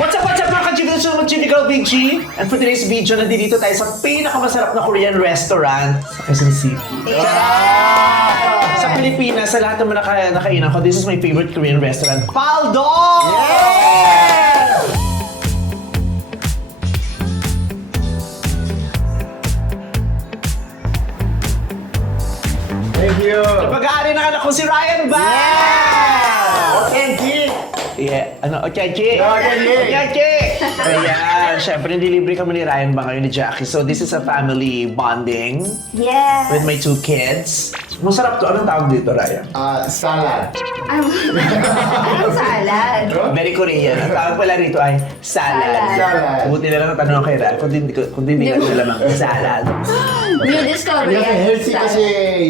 What's up mga ka-Chibis? So, mag-Chibikal Big G. And for today's video, nandito tayo sa pinakamasarap na Korean restaurant sa Quezon City. Charot! Sa Pilipinas, sa lahat ng mga nakainan ko, this is my favorite Korean restaurant, Paldo! Thank you! Pag-aari ng anak ko si Ryan ba? Authentic! Yeah, ano? Ochachi! Ochachi! Ochachi! Ayan, syempre nililibre kami ni Ryan ba ngayon ni Jackie. So this is a family bonding Yes! with my two kids. Masarap to. Anong tawag dito, Ryan? Salad. Anong salad? Very Korean. Ang tawag pala rito ay salad. Salad. Buti na lang natanong kay Ryan. Kung di nga nila mang salad. New discovery. Kasi healthy Salad. kasi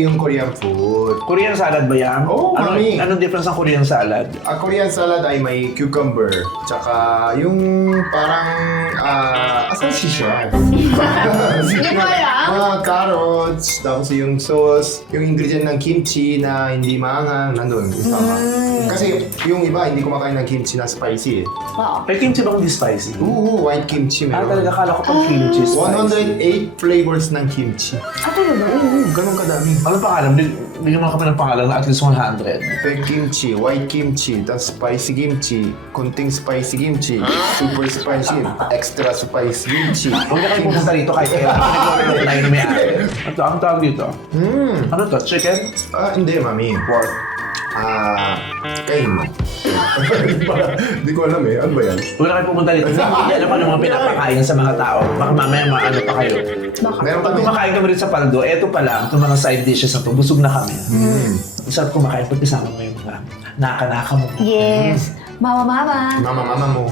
yung Korean food. Korean salad ba yan? Oo, mami. Anong difference ng Korean salad? Ang Korean salad ay may cucumber. Tsaka yung parang, asan siya? Hindi mo alam? Mga carrots, tapos yung sauce, yung ingredient ng kimchi na hindi maangang, nandun. Isama. Kasi yung iba, hindi kumakain ng kimchi na spicy. Oo. May kimchi bang di spicy? Oo, white kimchi meron. Talaga kala ko pag kimchi spicy. 108 flavors ng kimchi. Talaga? Oo, ganun kadami. Anong pangalan? Bigyan mo kami ng pangalan na at least 100. Peg kimchi, white kimchi, tapos spicy kimchi, kunting spicy kimchi, super spicy, extra spicy kimchi. Huwag na kayo pupunta rito kahit kaya pinag-order tayo na may ari. Ang tawag dito? Ano to? Chicken? Hindi, mami. Pork? Kain. Hindi ko alam eh. Ano ba yan? Huwag na kayo pumunta dito. Hindi alam ano mga pinapakain sa mga tao. Baka mamaya maano pa kayo. Meron Pag kami. kumakain kami rin sa Paldo, eto pa lang, itong mga side dishes na to, busog na kami. Sarap kumakain pag kasama mo yung mga naka-naka mo. Yes. Mama. Mama mo.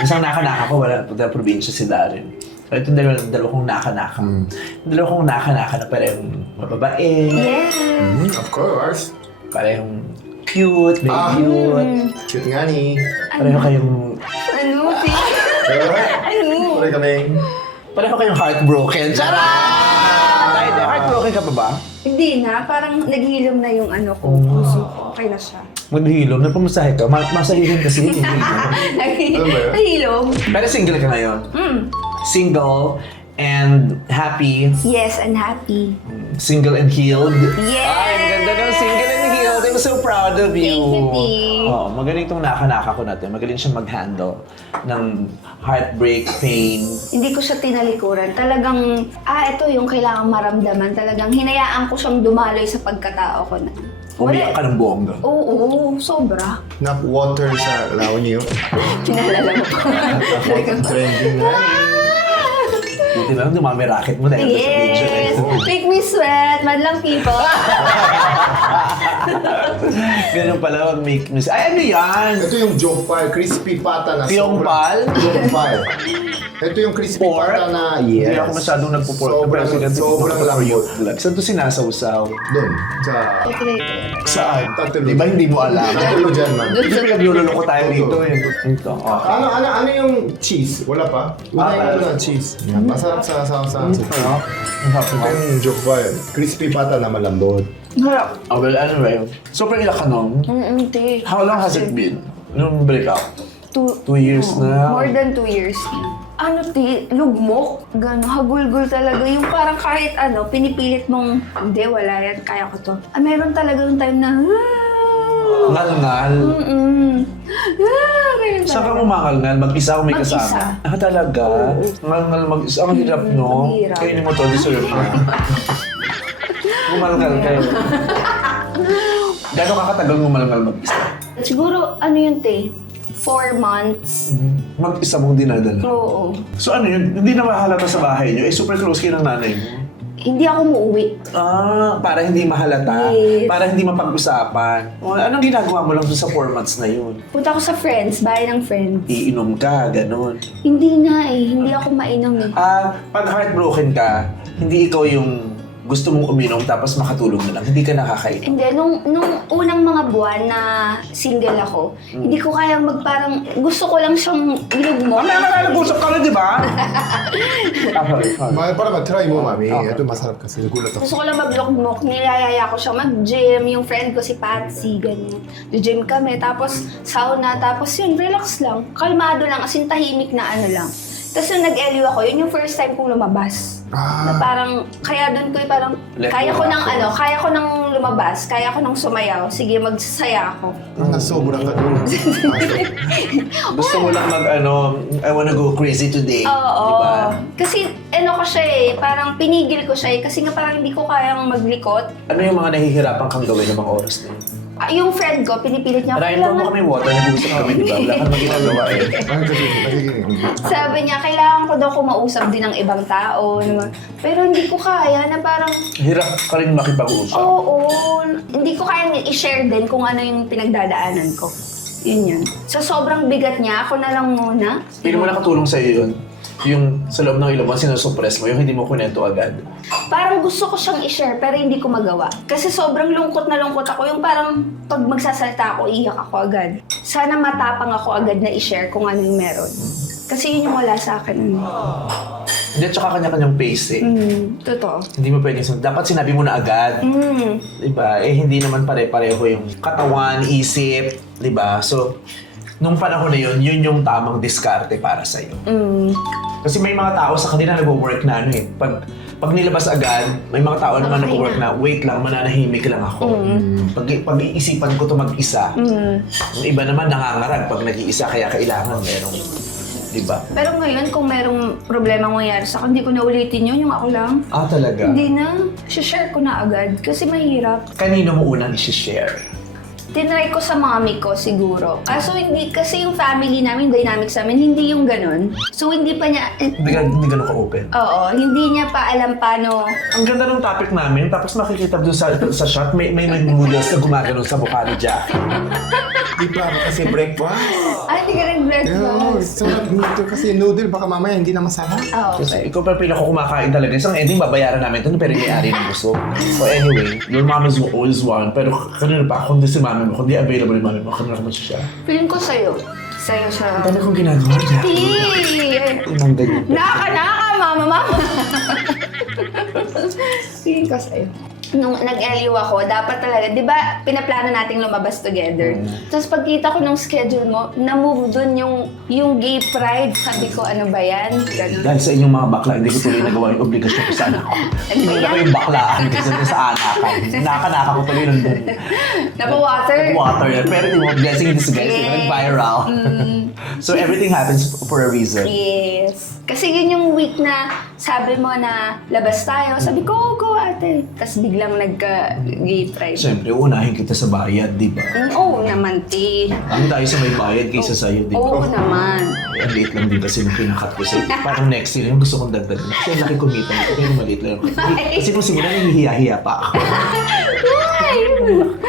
Isang naka-naka ko, wala po na probinsya si Darin. Ito yung dalawa kong naka-naka. Yung dalawa kong naka-naka na parehong mababae, Yes. Of course. parehong cute, very cute. Cute nga ni. Pareho kayong, Ano? Ano? Pare kami. pareho kayong heartbroken. Charot! Ay, di, heartbroken ka pa ba? Hindi na. Parang naghilom na yung ano ko. Puso ko. Okay na siya. Maghilom, nagpamasahe ka. Masahihin kasi hindi hilom. Ano ba yun? Nahilom. Pero single ka ngayon. Single and happy. Yes, and happy. Single and healed. Yes! Ay, ang ganda ng single and healed. I'm so proud of you. Thank you, T. Oo, magaling tong naka-naka ko natin. Magaling siya mag-handle ng heartbreak, pain. Hindi ko siya tinalikuran. Talagang, ito yung kailangang maramdaman. Talagang hinayaan ko siyang dumaloy sa pagkatao ko na. Umiyak ka ng bongga. Oo, sobra. Water sa lao niyo. Kinalala mo ko. Trending na. Buti na lang dumami racket mo dahil sa video na Yes! ito. Make me sweat, madlang people. Ganun pala mag-make me. Ay, ano yan? Ito yung jokpal, crispy pata na Piyongpal? Jokpal. Ito yung crispy Pork? pata na, yes. Hindi ako masyadong nagpo-pork. Sobrang lambot. Saan to sinasawsaw? Doon, sa... Saan? Tatlo. Di ba hindi mo alam? Tatlo dyan, man. Hindi pinagluloko tayo rito eh. Ito, okay. Ano yung cheese? Wala pa? Wala yung cheese. Masarap sa sausaw. Ang sarap. Ang sarap Ito naman. yung jokpal. Crispy pata na malambot. Harap. Oh, well, anyway. Super iyak ka nung. Te. How long has it been? Nung break up? 2 years na. More than 2 years. Ano, lugmok. Gano'n, hagulgul talaga. Yung parang kahit ano, pinipilit mong, hindi, wala yan, kaya ko to. Meron talaga yung time na, Ngal-ngal. ganyan Saan ka talaga. umangal-ngal? Mag-isa o may Mag-isa. kasama? Talaga? Ngal-ngal mag-isa. Ang hirap, no? Ang hirap. Kainin mo to, deserve mo. Umalngal kayo. Gano'n kakatagal umalngal mag-isa? Siguro, ano yun, te? 4 months. Mag-isa mong dinadala. Oo. So ano yun? Hindi na mahalata sa bahay niyo? Eh, super close kayo ng nanay mo? Hindi ako muuwi. Para hindi mahalata. Yes. Para hindi mapag-usapan. O, anong ginagawa mo lang dun sa 4 months na yun? Punta ako sa friends, bahay ng friends. Iinom ka, ganun. Hindi nga eh, hindi ako mainom eh. Pag heartbroken ka, hindi ikaw yung gusto mong uminom tapos makatulog na lang, hindi ka nakakainom. Hindi, nung unang mga buwan na single ako, hindi ko kayang magparang, gusto ko lang siyang ilugmok. Mamaya nag-usap ka rin, di ba? Para mag-try mo, mami. Ito masarap kasi. Nagulat ako. Gusto ko lang maglugmok, niyayaya ko siya mag-gym, yung friend ko si Patsy, ganyan. Gym kami, tapos sauna, tapos yun, relax lang. Kalmado lang, as in tahimik na ano lang. Tapos nung nag-LU ako, yun yung first time kong lumabas. Na parang, kaya doon ko parang, Let kaya go ko nang ako. kaya ko nang lumabas, kaya ko nang sumayaw, sige, magsasaya ako. Nasobra ka dun. Gusto mo lang I wanna go crazy today. Oo. Di ba? Kasi, ko siya parang pinigil ko siya kasi nga parang hindi ko kayang maglikot. Ano yung mga nahihirapan kang gawin ng mga oras na yun? Yung friend ko, pinipilit niya, Ryan, pa mo kami water, nag-uusap kami, di ba? Wala kang magigagawa eh. sabi niya, kailangan ko daw kumausap din ng ibang tao. Pero hindi ko kaya na parang, Hirap ka rin makipag-uusap. oo, hindi ko kaya i-share din kung ano yung pinagdadaanan ko. Yun. So sobrang bigat niya, ako na lang muna. Hindi mo nakatulong sa'yo yun. Yung sa loob ng ilang buwan, sinusuppress mo, yung hindi mo kunento agad. Parang gusto ko siyang i-share pero hindi ko magawa. Kasi sobrang lungkot na lungkot ako. Yung parang pag magsasalita ako, iyak ako agad. Sana matapang ako agad na i-share kung ano yung meron. Kasi yun yung wala sa akin. Hindi, tsaka kanya-kanyang pace eh. Totoo. Hindi mo pwedeng dapat sinabi mo na agad. Diba? Eh, hindi naman pare-pareho yung katawan, isip. Diba? So, nung panahon na yun, yun yung tamang diskarte para sa'yo. Kasi may mga tao sa kanila nag-work na ano eh. Pag nilabas agad, may mga tao naman nag-work na, wait lang, mananahimik lang ako. Pag-iisipan ko to mag-isa. Yung iba naman nangangarag pag nag-iisa, kaya kailangan merong, di ba? Pero ngayon, kung merong problema mangyari sa akin, hindi ko na ulitin yun, yung ako lang. Ah, talaga? Hindi na. Share ko na agad. Kasi mahirap. Kanino mo unang i-share? Tinry ko sa mommy ko siguro. Kaso hindi, kasi yung family namin, dynamics namin, hindi yung ganun. So hindi pa niya, Hindi ganun ka-open. oo, hindi niya pa alam paano. Ang ganda ng topic namin, tapos makikita doon sa shot, may noodles na gumagano sa mukha ni Jackie. Di ba? Kasi breakfast. Ay, hindi ka rin breakfast. So, nito kasi noodle, baka mamaya hindi na masarap. Oo. Kasi ikaw pa pinako kumakain talaga. Isang ending, babayaran namin ito, pero may-ari ng gusto. So anyway, your mom is always one, pero kanina pa, kung di si mami mo, kung di available yung mami mo, kanina naman siya. Feeling ko sa'yo. Sa'yo siya. Ang dami kong ginagawa, Jackie. Ang ganyan. Naka, mama. Feeling ko sa'yo. Nung nag-LU ako, dapat talaga, di ba, pinaplano nating lumabas together. Tapos pagkita ko ng schedule mo, na-move dun yung gay pride. Sabi ko, ano ba yan? Ganun. Dahil sa inyong mga bakla, hindi ko tuloy nagawa yung obligasyon ko sa anak ko. Tinula ko yung baklaan kasi sa anakan. Naka-naka ko tuloy nandun. Napawater. Water yan. Pero di mo, blessing in disguise, Yes. nag-viral. So everything happens for a reason. Yes. Kasi yun yung week na sabi mo na labas tayo. Sabi ko, go ate. Tapos biglang nagka-gay pride. Siyempre, unahin kita sa bayad, di ba? Oo naman, ti. Ang tayo sa may bayad kaysa sa'yo, di ba? Oo naman. Eh, ang liit lang din kasi nung pinakat ko sa'yo. Parang next year, yung gusto kong dagdag. Kasi ang laki kumita nito, pero maliit lang. Kasi kung simula, nahihiya-hiya pa ako.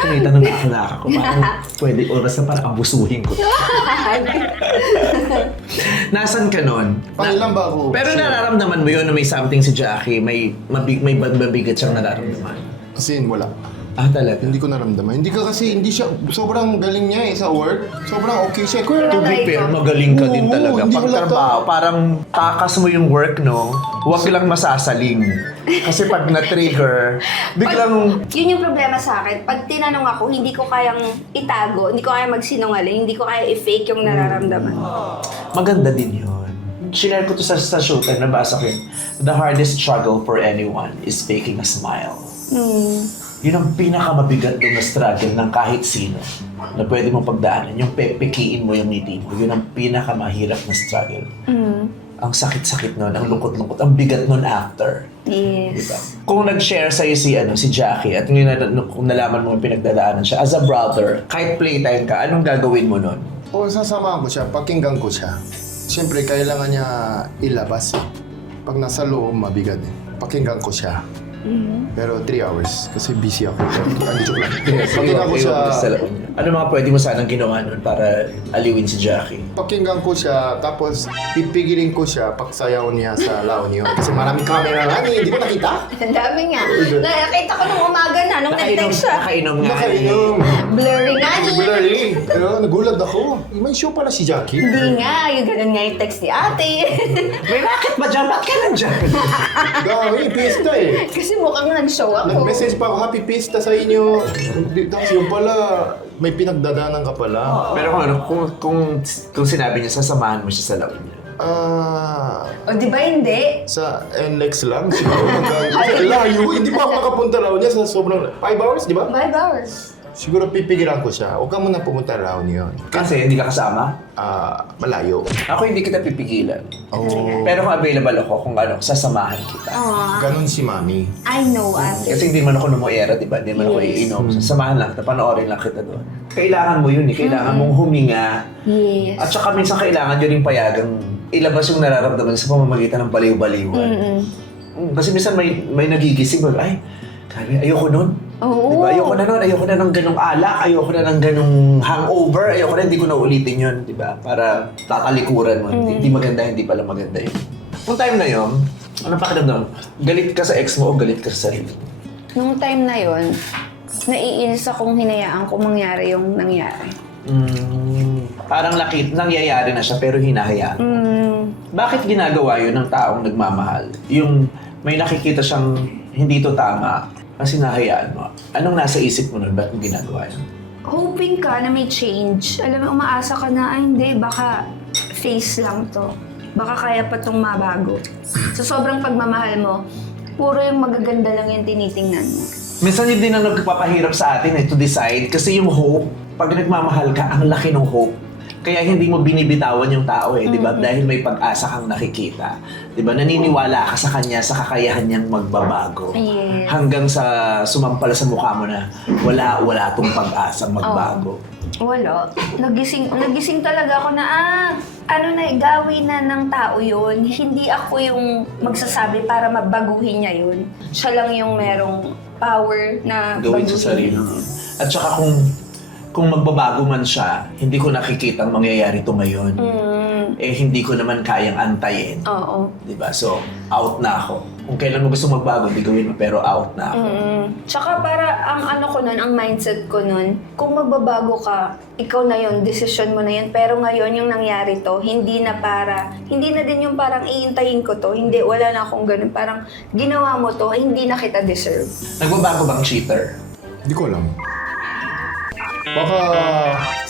Kumita ng nakakanaka ko. Parang pwede oras na para abusuhin ko. Nasaan ka nun? Pangilan ba ako? Pero nararamdaman mo yun na may something si Jackie, may mabigat siyang nararamdaman. Kasi wala. Ah, talaga? Hindi ko naramdaman. Hindi siya, sobrang galing niya sa work. Sobrang okay siya. To be fair, magaling ka din Oo, talaga. hindi Pag halata. trabaho, parang takas mo yung work, no? Huwag lang masasaling. Kasi pag na-trigger, biglang... Yun yung problema sa akin. Pag tinanong ako, hindi ko kayang itago, hindi ko kayang magsinungaling, hindi ko kaya i-fake yung nararamdaman. Maganda din yun. Shinare ko to sa showtime, nabasa ko yun. The hardest struggle for anyone is faking a smile. Yun ang pinakamabigat doon na struggle ng kahit sino na pwede mong pagdaanan. Yung pepekiin mo yung ngiti mo, yun ang pinakamahirap na struggle. Ang sakit-sakit nun, ang lungkot-lungkot, ang bigat nun after. Yes. Diba? Kung nag-share sa'yo si Jackie at kung nalaman mo yung pinagdadaanan siya, as a brother, kahit playtime ka, anong gagawin mo nun? O sasamahan ko siya, pakinggan ko siya. Siyempre, kailangan niya ilabas eh. Pag nasa loob, mabigat eh. Pakinggan ko siya. Pero 3 hours kasi busy ako. Hindi joke lang. Pakinggan ko siya, Ano mga pwede mo sanang ginawa nun para aliwin si Jackie? pakinggan ko siya, tapos pipigilin ko siya pagsayaw niya sa La Union. Kasi maraming camera nga hindi mo nakita? Ang dami nga. Nakita ko nung umaga na, nung nag-text siya. Nakainom nga. Nakainom. Blurry nga niya. Blurry. Pero nagulat ako. May show pala si Jackie. Hindi nga, yung ganun nga yung text ni ate. May racket ba dyan? Ba't ka nandyan? Gawin, pista eh. Kasi mukhang nag-show ako. Nag-message pa ako, happy pista sa inyo. Tapos yung pala, may pinagdadanan ka pala. Pero kung ano, kung sinabi niya, sasamahan mo siya sa lawin niya. O di ba hindi? Sa NLEX lang, siguro hanggang layo. Hindi pa ako nakapunta raw niya sa sobrang 5 hours, di ba? 5 hours. Siguro pipigilan ko siya. Huwag ka muna pumunta raw niyo. Kasi hindi ka kasama. Malayo. Ako hindi kita pipigilan. Oh. Pero kung available ako, kung ano, sasamahan kita. Aww. Ganon si Mami. I know, ate. Kasi hindi man ako numuera, di ba? Hindi man ako iinom. Sasamahan lang kita, panoorin lang kita doon. Kailangan mo yun eh. Kailangan mong huminga. Yes. At saka minsan kailangan nyo rin payagang ilabas yung nararamdaman sa pamamagitan ng baliw-baliwan. Kasi minsan may nagigising, ay, grabe, ayoko nun. Oo. Diba? Ayoko na nun, ayoko na ng ganong alak, ayoko na ng ganong hangover, ayoko na, hindi ko na ulitin yun, di ba? Para tatalikuran mo. Hindi maganda, hindi pala maganda yun. Nung time na yun, anong pakiramdam? Galit ka sa ex mo o galit ka sa sarili mo? Nung time na yon, naiinis akong hinayaan kung mangyari yung nangyari. Parang nangyayari na siya pero hinahayaan. Bakit ginagawa yun ng taong nagmamahal? Yung may nakikita siyang hindi to tama, kasi nahayaan mo. Anong nasa isip mo nun? Ba't mo ginagawa yun? Hoping ka na may change. Alam mo, umaasa ka na, ay hindi, baka face lang to. Baka kaya pa tong mabago. Sa sobrang pagmamahal mo, puro yung magaganda lang yung tinitingnan mo. Minsan yun din ang nagpapahirap sa atin to decide kasi yung hope, pag nagmamahal ka, ang laki ng hope. Kaya hindi mo binibitawan yung tao di ba? Dahil may pag-asa kang nakikita. Di ba? Naniniwala ka sa kanya, sa kakayahan niyang magbabago. Yes. Hanggang sa sumampala sa mukha mo na wala tong pag-asang magbago. Wala. Nagising talaga ako na, gawin na ng tao yun. Hindi ako yung magsasabi para mabaguhin niya yun. Siya lang yung merong power na Gawin baguhin. sa sarili. At saka kung magbabago man siya, hindi ko nakikitang mangyayari ito ngayon. Hindi ko naman kayang antayin. Oo. Diba? So, out na ako. Kung kailan mo gusto magbago, hindi gawin mo, pero out na ako. Tsaka para ang mindset ko nun, kung magbabago ka, ikaw na yun, decision mo na yun. Pero ngayon, yung nangyari to, hindi na din yung parang iintayin ko to. Hindi, wala na akong ganun. Parang ginawa mo to, hindi na kita deserve. Nagbabago bang cheater? Hindi ko alam. Baka...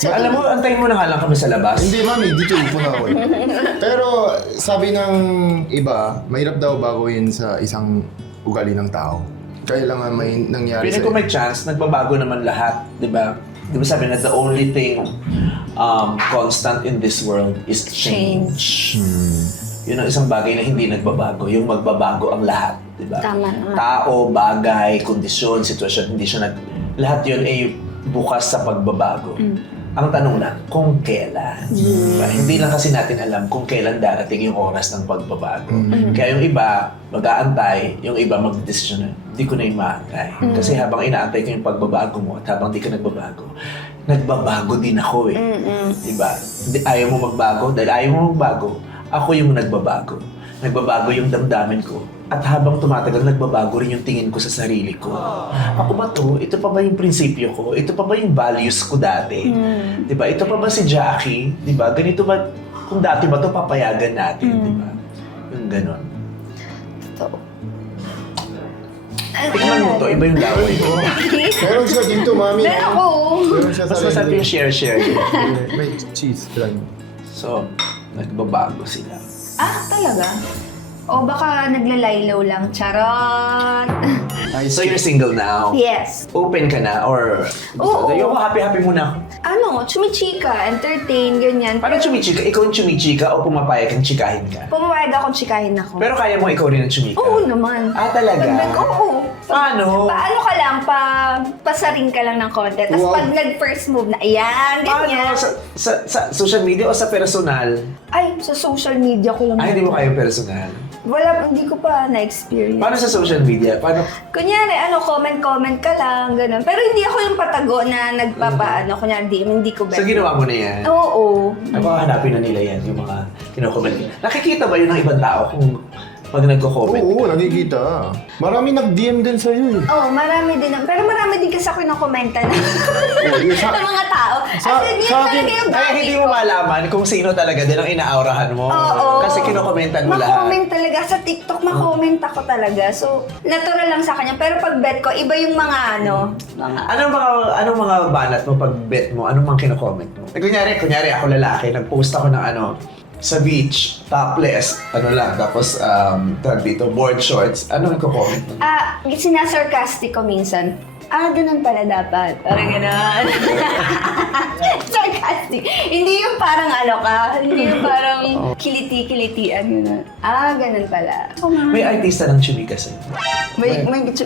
Alam mo, antayin mo na nga lang kami sa labas. Hindi, Mami. Dito upo na ako eh. Pero sabi ng iba, mahirap daw baguhin sa isang ugali ng tao. Kailangan may nangyari Piling ko may chance, nagbabago naman lahat, di ba? Di ba sabi na the only thing constant in this world is change. Yun ang isang bagay na hindi nagbabago. Yung magbabago ang lahat, di ba? Tama naman. Tao, bagay, kondisyon, sitwasyon, hindi siya lahat yun ay bukas sa pagbabago. Ang tanong lang, kung kailan. Diba? Hindi lang kasi natin alam kung kailan darating yung oras ng pagbabago. Kaya yung iba, mag-aantay, yung iba mag-desisyon na, hindi ko na yung maantay. Kasi habang inaantay ko yung pagbabago mo at habang di ka nagbabago din ako Diba? Ayaw mo magbago, dahil ayaw mo magbago, ako yung nagbabago. Nagbabago yung damdamin ko. At habang tumatagal, nagbabago rin yung tingin ko sa sarili ko. Ako ba to? Ito pa ba yung prinsipyo ko? Ito pa ba yung values ko dati? Diba? Ito pa ba si Jackie? Diba? Ganito ba? Kung dati ba to papayagan natin? Diba? Yung ganon. Totoo. Tingnan mo to, iba yung laway ko. Meron siya dito, Mami. Meron ako. Meron siya Mas sa masarap yung share-share. May cheese lang. So, nagbabago sila. Talaga? O baka naglalaylaw lang. Charot! So, you're single now? Yes. Open ka na? Or Oo. Ayoko, happy-happy muna ako. Chumichika, entertain, ganyan. Paano chumichika? Ikaw yung chumichika o pumapayag kang chikahin ka? Pumayag akong chikahin ako. Pero kaya mo ikaw rin ang chumika? Oo naman. Ah, talaga? Oo. Paano? Paano ka lang, pasaring ka lang ng konti. Tapos Wow. pag nag-first move na, ayan, ganyan. Paano? Sa social media o sa personal? Ay, sa social media ko lang. Ay, hindi mo kayo personal. Wala, hindi ko pa na-experience. Paano sa social media? Paano? Kunyari, comment ka lang, gano'n. Pero hindi ako yung patago na nagpapaano, kunyari, hindi ko So, ginawa mo na yan? Oo. Ay, baka hanapin na nila yan, yung mga kinokomment. Nakikita ba yun ng ibang tao kung pag nagko-comment? Oo, nakikita. Marami nag-DM din sa'yo eh. Oo, marami din. Pero marami din kasi ako nakomenta na yung sa- ng mga tao. sa- As in, yun sa akin- talaga yung Kaya hindi mo malaman kung sino talaga din ang inaaurahan mo. Oo. Kasi kinokomentan mo lahat. Ma-comment talaga. Sa TikTok, ma-comment ako talaga. So, natural lang sa kanya. Pero pag bet ko, iba yung mga Anong mga banat mo pag bet mo? Anong mga kinokomment mo? Kunyari ako lalaki, nag-post ako ng sa beach, topless, tapos tawag dito, board shorts. Ano nagko-comment mo? Sinasarcastic ko minsan. Ganun pala dapat. Parang gano'n. Sarcastic. Hindi yung parang hindi yung parang kiliti-kilitian. Gano'n. Ganun pala. May artista ng chumika sa'yo.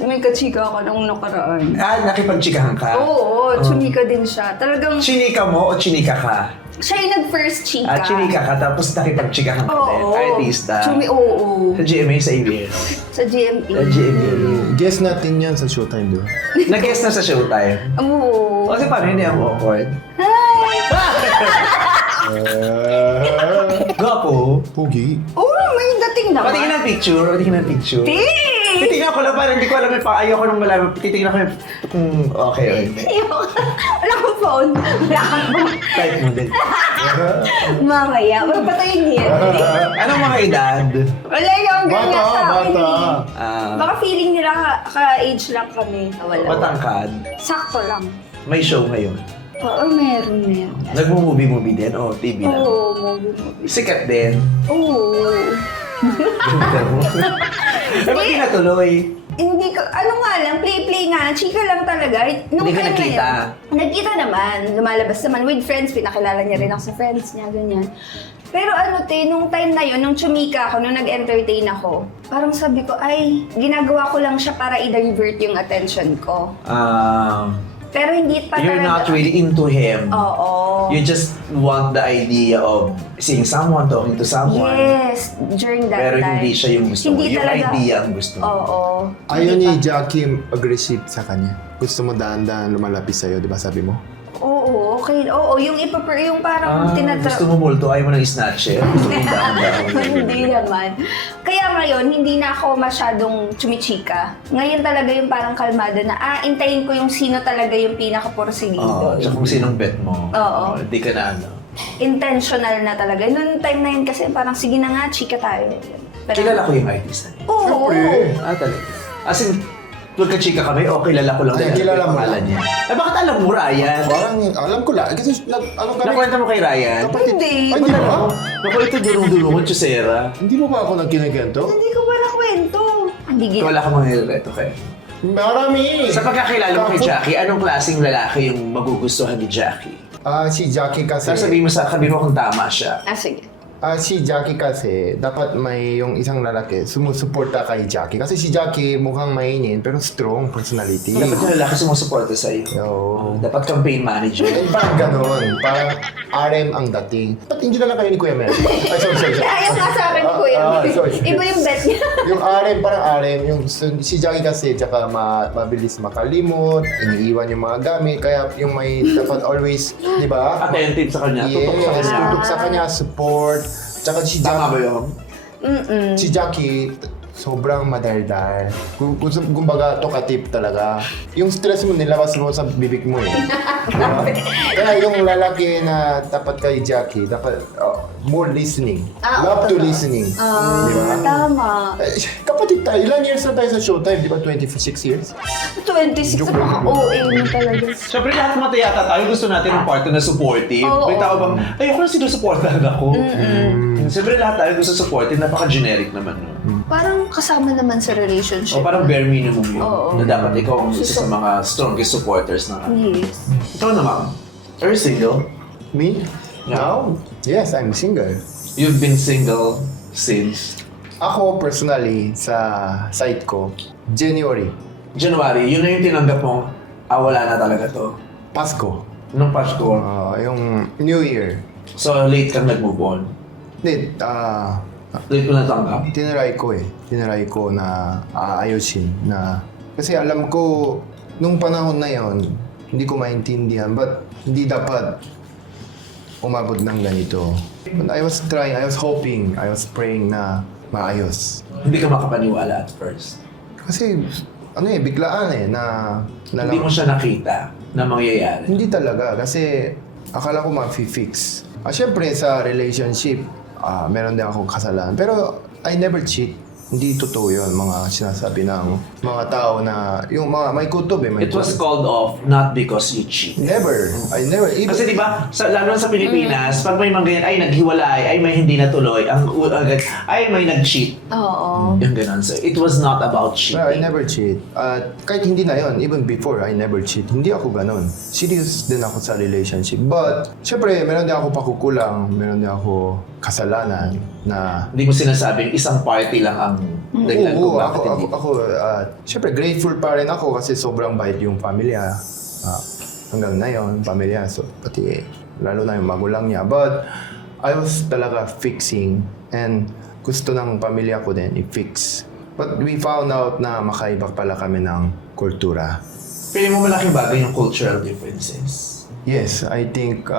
May kachika ako nung nakaraan. Nakipagchikahan ka? Oo, chumika din siya. Talagang, Chinika mo o chinika ka? siya yung nag-first chika. Chinika ka tapos nakipagchikahan ka din. Oo. Artista. Oo. Sa GMA, sa ABS. Sa GMA. Sa GMA. Guess natin yan sa Showtime, di ba? Nag-guest na sa Showtime. Oo. Kasi paano hindi ako awkward? Hi! Gwapo. Pugi. May dating naman. Patingin ng picture. Titingnan ko lang, parang hindi ko alam yung ayoko nung malaman. Titingnan ko yung kung okay o hindi. Wala akong phone. Type mo din. Mamaya, magpatayin niya. Anong mga edad? Wala yung ganyan sa akin. Bata. Baka feeling nila ka-age lang kami. Wala. Matangkad. Sakto lang. May show ngayon. Oo, meron. Nagmo-movie din o TV lang. Oo, movie. Sikat din. Oo. Dapat di natuloy. Hindi ko, play nga, chika lang talaga. Hindi ka time na nakita? yun, Nagkita naman, lumalabas naman with friends, pinakilala niya rin ako sa friends niya, ganyan. Pero nung time na yun, nung chumika ako, nung nag-entertain ako, parang sabi ko, ginagawa ko lang siya para i-divert yung attention ko. Pero hindi pa You're not talaga. really into him. Oo. You just want the idea of seeing someone, talking to someone. Yes, during that Pero time. hindi siya yung gusto mo. Hindi Yung talaga. idea ang gusto mo. Oo. Ayaw Hindi ni pa. Jackie aggressive sa kanya. Gusto mo daan-daan lumalapit sa'yo, di ba sabi mo? Oo, okay. Oo, yung yung parang Gusto mo multo, ayaw mo ng snatcher. Gusto mo daan-daan. Hindi naman. Kaya ngayon, hindi na ako masyadong chumichika. Ngayon talaga yung parang kalmado na, intayin ko yung sino talaga yung pinaka-porsigido. Tsaka kung sinong bet mo. Oo. Hindi ka na Intentional na talaga. Noong time na yun kasi parang, sige na nga, chika tayo. Pero, Kilala ko yung artista niya. Oo. Talaga. As in, magka-chika kami, kilala ko lang Ay, din kilala yung mo pangalan lang. niya. Bakit alam mo, Ryan? Parang, alam ko lang. Kasi, kami? Nakwenta mo kay Ryan? Hindi. Ay, di ba? Naku, ito durong-durungan, Chusera. Hindi mo ba ako nagkinagento? Hindi ko ba nakwento? Hindi gina. Wala ka mga nireto kay. Marami! Sa pagkakilala mo kay Jackie, anong klaseng lalaki yung magugustuhan ni Jackie? Si Jackie kasi... Tapos sabihin mo kung tama siya. Sige. Si Jackie kasi, dapat may yung isang lalaki sumusuporta kay Jackie. Kasi si Jackie mukhang mainin pero strong personality. Dapat yung lalaki sumusuporta sa'yo. Oo. Dapat campaign manager. Parang ganon. Parang RM ang dating. Ba't hindi na lang kayo ni Kuya Mel? Ay, sorry. Ayaw nga sa akin, Kuya. sorry. Iba yung bet niya. Yung RM, parang RM. Yung si Jackie kasi, tsaka mabilis makalimot, iniiwan yung mga gamit. Kaya yung may dapat always, di ba? Attentive sa kanya, tutok sa Yes, kanya. tutok sa kanya, support. Tsaka si Tama ba Jackie, yun? si Jackie, sobrang madaldal. Kumbaga, talkative talaga. Yung stress mo, nilabas mo sa bibig mo eh. Diba? Kaya yung lalaki na tapat kay Jackie, dapat more listening. Love to totoo. listening. Di ba? Tama. Kapatid tayo, ilan years na tayo sa Showtime? Di ba 26 years? 26 Joke na lang. OA mo talaga. Siyempre lahat mata yata tayo gusto natin ng partner na supportive. Oo. May tao bang, ayoko na sinusuportahan ako. Siyempre lahat tayo gusto supportive, napaka-generic naman. No? Parang kasama naman sa relationship. O parang bare minimum yun. Oo. Na dapat ikaw ang isa sa mga strongest supporters na. Yes. Ikaw naman, Are you single? Me? Yeah. Now? Yes, I'm single. You've been single since Ako personally, sa site ko, January, January. Yun na yung tinanggap mo, wala na talaga to. Pasko. Nung Pasko. Yung New Year. So, late kang nag-move on. Hindi, Late mo natanggap. Tinaray ko na aayusin na kasi alam ko nung panahon na yon hindi ko maintindihan but hindi dapat umabot ng ganito. But I was trying, I was hoping, I was praying na maayos. Hindi ka makapaniwala at first. Kasi biglaan na Hindi mo siya nakita na mangyayari. Hindi talaga kasi akala ko ma-fix. Syempre sa relationship, meron din akong kasalanan. Pero I never cheat. Hindi totoo yun, mga sinasabi ng mga tao na, yung mga may kutob may It was kutob. called off not because you cheat. Never. I never. Even, Kasi di ba, lalo na sa Pilipinas, pag may mga ganyan, ay naghiwalay, ay may hindi natuloy, ay may nag-cheat. Oo. Yung ganun. So, it was not about no, I cheating. never cheat. At kahit hindi na yon, even before, I never cheat. Hindi ako ganun. Serious din ako sa relationship. But, syempre, meron din ako pakukulang, meron din ako kasalanan na Hindi mo sinasabing isang party lang ang dahilan kung bakit hindi. Siyempre grateful pa rin ako kasi sobrang bait yung pamilya. Hanggang na yun, pamilya. So, pati lalo na yung magulang niya. But, I was talaga fixing and gusto ng pamilya ko din i-fix. But we found out na makaiba pala kami ng kultura. Pili mo malaking bagay yung cultural differences. Yes, I think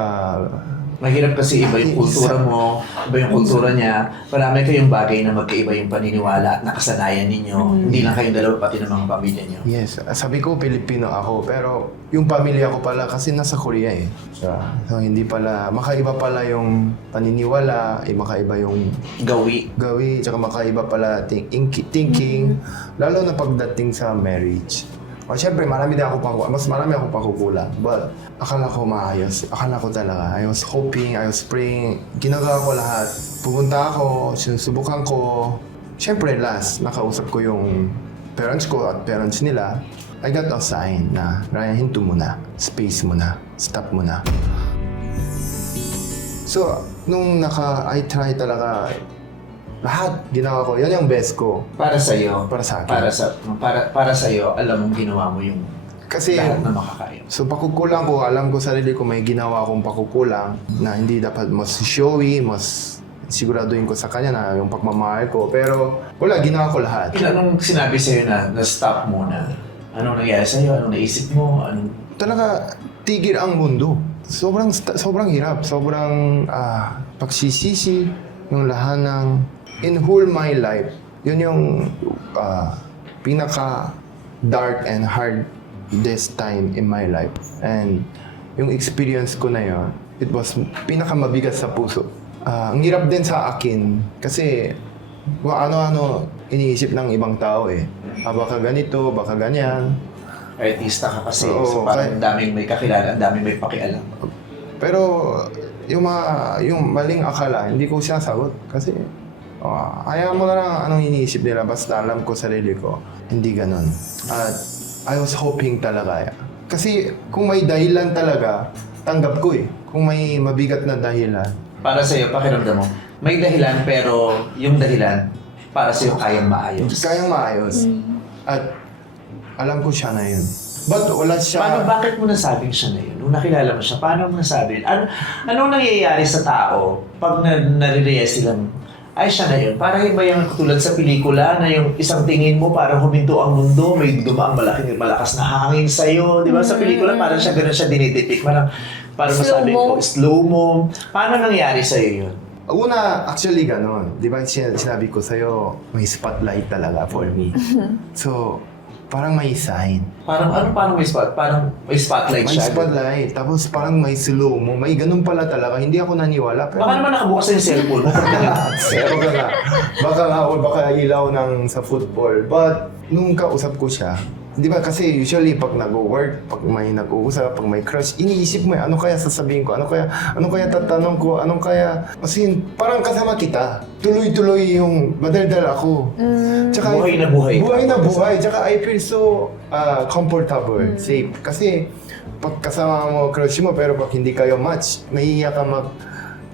Mahirap kasi iba yung kultura mo, iba yung kultura niya. Marami kayong bagay na magkaiba yung paniniwala at nakasanayan ninyo. Hindi lang kayong dalawa, pati ng mga pamilya niyo. yes, sabi ko Pilipino ako pero yung pamilya ko pala kasi nasa Korea eh. So hindi pala, makaiba pala yung paniniwala, makaiba yung Gawi. tsaka makaiba pala thinking, lalo na pagdating sa marriage. Siyempre, marami akong pakukulang. But, akala ko maayos. Akala ko talaga. I was hoping, I was praying. Ginagawa ko lahat. Pupunta ako, sinusubukan ko. Siyempre, last, nakausap ko yung parents ko at parents nila. I got a sign na, Ryan, hinto muna. Space muna. Stop muna. So, nung I try talaga, lahat ginawa ko. Yan yung best ko. Para sa'yo. Para sa akin. Para sa'yo, alam mong ginawa mo yung Kasi, lahat na makakaya. so pakukulang ko, alam ko sarili ko may ginawa akong pakukulang na hindi dapat mas showy, mas siguraduhin ko sa kanya na yung pagmamahal ko. Pero wala, ginawa ko lahat. Anong sinabi sa'yo na stop muna? Anong nangyari sa'yo? Anong naisip mo? Talaga, tigil ang mundo. Sobrang hirap. Sobrang pagsisisi yung lahat ng in whole my life. Yun yung pinaka dark and hardest time in my life. And yung experience ko na yun, it was pinakamabigat sa puso. Ang hirap din sa akin kasi kung ano-ano iniisip ng ibang tao eh. Baka ganito, baka ganyan. Artista ka kasi, Oo, so parang ang daming may kakilala, ang daming may pakialam. Pero yung maling akala, hindi ko siya sagot kasi hayaan mo na lang anong iniisip nila basta alam ko sarili ko. Hindi ganun. At I was hoping talaga. Kasi kung may dahilan talaga, tanggap ko eh. Kung may mabigat na dahilan. Para sa'yo, pakiramdam mo, may dahilan pero yung dahilan para sa'yo kayang maayos. Kayang maayos. At alam ko siya na yun. But wala siya... Bakit mo nasabing siya na yun? Nung nakilala mo siya, paano mo nasabi? Anong nangyayari sa tao pag nare-realize silang, ay siya na yun? Parang iba yung tulad sa pelikula na yung isang tingin mo parang huminto ang mundo, may dumaang malakas na hangin sa'yo. Di ba? Sa pelikula parang siya ganun siya dinidepict. Parang masabi ko, slow mo. Paano nangyari sa'yo yun? Una, actually ganon. Di ba sinabi ko sa'yo, may spotlight talaga for me. So, parang may sign. Paano may spot? Parang may spotlight May siya. spotlight. Tapos parang may slow mo. May ganun pala talaga. Hindi ako naniwala. Pero... Baka naman nakabukas na yung cellphone mo. Baka nga. Baka ilaw sa football. But, nung kausap ko siya, di ba kasi usually pag nag-work, pag may nag-uusap, pag may crush, iniisip mo ano kaya sasabihin ko, ano kaya tatanong ko, kasi parang kasama kita. Tuloy-tuloy yung madaldal ako. Tsaka, Buhay na buhay. Buhay na buhay. Tsaka I feel so comfortable, safe. Kasi pag kasama mo crush mo, pero pag hindi kayo match, nahihiya ka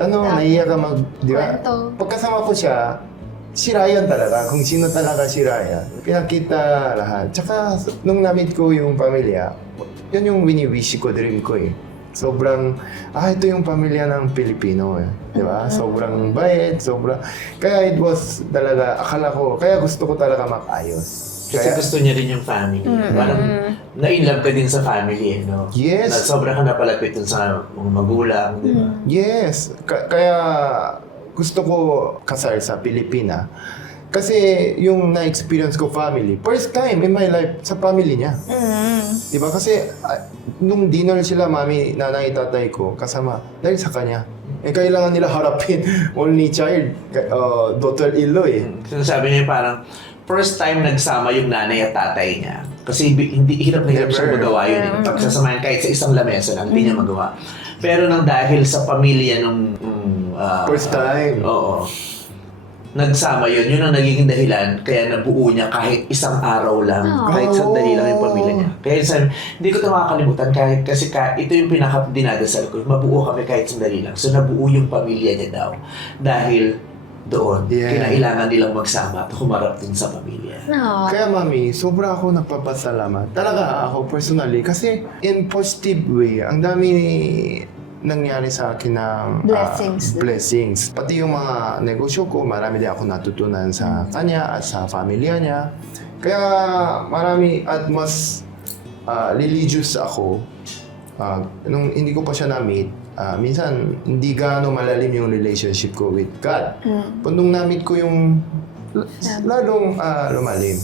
nahihiya ka di ba? Kwento. Pag kasama ko siya, si Ryan talaga, kung sino talaga si Ryan. Pinakita lahat. Tsaka, nung na-meet ko yung pamilya, yun yung wini-wish ko, dream ko eh. Sobrang, ito yung pamilya ng Pilipino eh. Di ba? Sobrang bait, kaya it was talaga, akala ko, kaya gusto ko talaga makayos. Kasi gusto niya rin yung family. Parang na-inlove ka din sa family, no? Yes. Na sobra ka napalapit dun sa mga magulang, di ba? Yes. Kaya gusto ko kasal sa Pilipina. Kasi yung na-experience ko family, first time in my life sa family niya. Diba? Kasi nung dinner sila, mami, nanay, tatay ko, kasama, dahil sa kanya. Kailangan nila harapin only child, daughter-in-law eh. Sinasabi niya parang, first time nagsama yung nanay at tatay niya. Kasi hirap na hirap siya magawa yun. Pagsasamahan kahit sa isang lamesa lang, hindi niya magawa. Pero nang dahil sa pamilya nung... First time. Oo. Nagsama yun ang nagiging dahilan kaya nabuo niya kahit isang araw lang, kahit sandali lang yung pamilya niya. Kaya sabi, hindi ko ito makakalimutan kasi ito yung pinaka-dinadasal ko, mabuo kami kahit sandali lang. So nabuo yung pamilya niya daw dahil doon, kinailangan nilang magsama at humarap din sa pamilya. No. Kaya mami, sobra ako nagpapasalamat. Talaga ako personally kasi in positive way, ang dami nangyari sa akin ng blessings. Pati yung mga negosyo ko, marami din ako natutunan sa kanya at sa pamilya niya. Kaya marami at mas religious ako. Nung hindi ko pa siya na-meet, minsan hindi gaano malalim yung relationship ko with God. Nung na-meet ko yung lalong lumalim.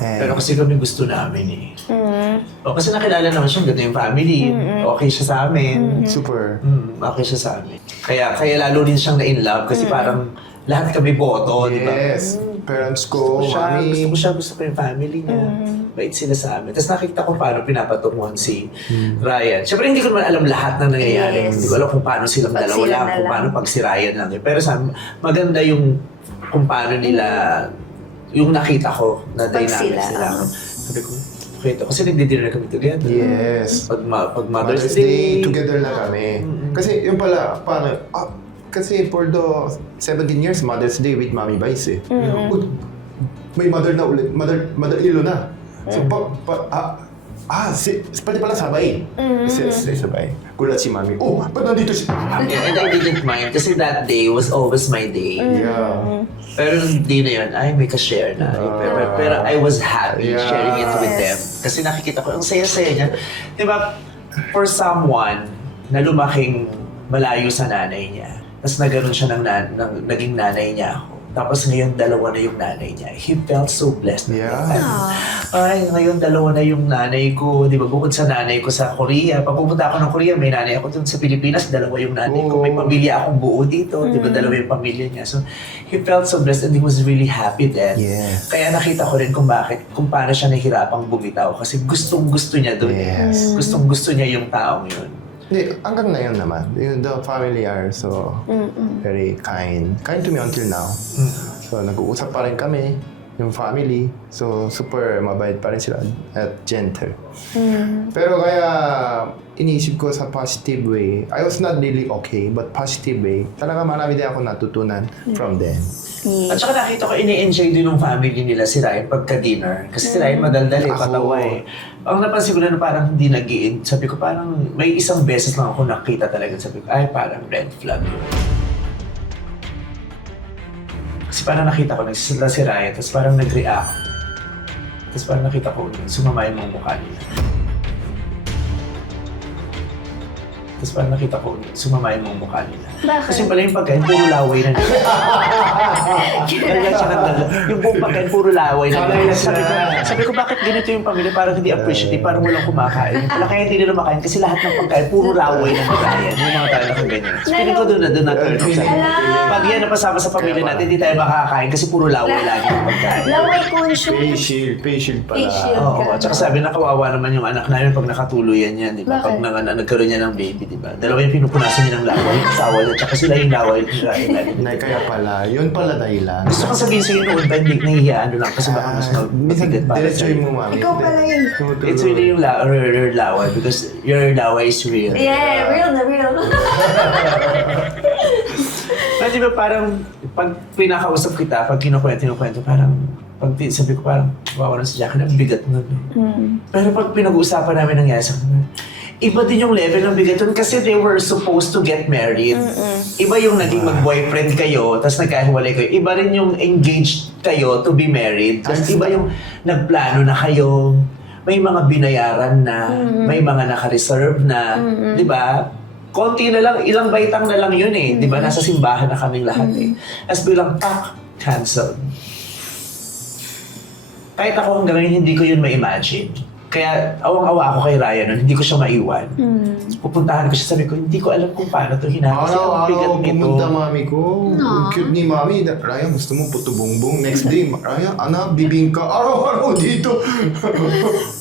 Pero kasi kami gusto namin eh. O kasi nakilala naman siya, ganda yung family. Okay siya sa amin. Super. Okay siya sa amin. Kaya lalo din siyang na-in-love kasi parang lahat kami boto, di ba? Yes. Parents ko, mami. Gusto ko yung family niya. Bait sila sa amin. Tapos nakita ko paano pinapatunguhan si Ryan. Siyempre hindi ko naman alam lahat ng nangyayari. Hindi ko alam kung paano silang Pag dalawa sila lang, na kung lang. paano pag si Ryan lang. Pero maganda yung kung paano nila, yung nakita ko na Pag dynamic sila, sila. Sabi ko, okay ito. Kasi nagdi-dinner kami together. Yes. Pag Mother's Day. Together na kami. Kasi yung pala, paano, kasi for the 17 years, Mother's Day with Mami Vice eh. May mother na ulit, mother-in-law na. So, pati pala sabay. Sabay. Gulat si Mami, ba't nandito siya? And I didn't mind kasi that day was always my day. Yeah. Pero hindi na yun, may ka-share na. Pero I was happy sharing it with them. Kasi nakikita ko, ang saya-saya niya. Di ba, for someone na lumaking malayo sa nanay niya, tapos nagano'n siya naging nanay niya ako. Tapos ngayon, dalawa na yung nanay niya. He felt so blessed. Yeah. Ay, ngayon, dalawa na yung nanay ko. Di ba, bukod sa nanay ko sa Korea. Pag pumunta ako ng Korea, may nanay ako dun sa Pilipinas. Dalawa yung nanay ko. May pamilya akong buo dito. Di ba, dalawa yung pamilya niya. So, he felt so blessed and he was really happy then. Yes. Kaya nakita ko rin kung paano siya nahihirapang bumitaw. Kasi gustong-gusto niya dun. Yes. Gustong-gusto niya yung taong yun. Hindi, hanggang ngayon naman. The family are so very kind. Kind to me until now. So, nag-uusap pa rin kami, yung family. So, super mabait pa rin sila at gentle. Pero kaya, iniisip ko sa positive way. I was not really okay, but positive way. Talaga marami din ako natutunan from them. At saka nakita ko, ini-enjoy din ng family nila si Ryan pagka-dinner. Kasi si Ryan madaldal eh, Ako. patawa eh. Ang napansin ko na parang hindi nag-i-end. Sabi ko parang may isang beses lang ako nakita talaga. Sabi ko, parang red flag yun. Kasi parang nakita ko, nagsisila si Ryan, tapos parang nag-react. Tapos parang nakita ko, sumama yung mga mukha nila. Tapos parang nakita ko, sumama yung mga mukha nila. Bakit? Kasi pala yung pagkain, puro laway na nila. Kaya siya nagdala. Yung buong pagkain, puro laway na nila. Sabi ko, bakit ganito yung pamilya? Parang hindi appreciative, parang walang kumakain. Pala kaya hindi nila makain kasi lahat ng pagkain, puro laway na nila. Yung mga tayo na ganyan. So, feeling ko doon na turn off sa pag yan napasama sa pamilya natin, hindi tayo makakain kasi puro laway lagi yung pagkain. Laway conscious. Patient pala. Patient. Oo, at saka sabi na kawawa naman yung anak namin pag nakatuluyan yan, di ba? Pag Bakit? nagkaroon niya ng baby, di ba? Dalawa yung pinupunasan niya ng laway, yung asawa niya, tsaka sila yung laway. Nay, kaya pala, yun pala dahilan. Gusto ko sabihin sa'yo noon ba, hindi nahihiyaan lang kasi baka mas Minsan, mabigat para diretsoy sa'yo. mo, mami. Ikaw pala yun. It's really yung your lawa because your lawa is real. Yeah, real na real. Di ba parang pag pinakausap kita, pag kinukwento, parang pag sabi ko parang, wow, na si Jackie, ang bigat nun. Pero pag pinag-uusapan namin ng Yasa, iba din yung level ng bigat nun kasi they were supposed to get married. Iba yung naging mag-boyfriend kayo, tapos nagkahiwalay kayo. Iba rin yung engaged kayo to be married. Tapos iba yung nagplano na kayo. May mga binayaran na, may mga naka-reserve na, di ba? Konti na lang, ilang baitang na lang yun eh. Di ba? Nasa simbahan na kaming lahat eh. Tapos bilang, cancelled. Kahit ako hanggang ngayon, hindi ko yun ma-imagine. Kaya awang-awa ako kay Ryan nun, hindi ko siya maiwan. Pupuntahan ko siya, sabi ko, hindi ko alam kung paano ito hinahas. Araw-araw pumunta mami ko. Ang cute ni mami. Ryan, gusto mo puto bongbong. Next day, Ryan, anak, bibingka. Araw-araw dito.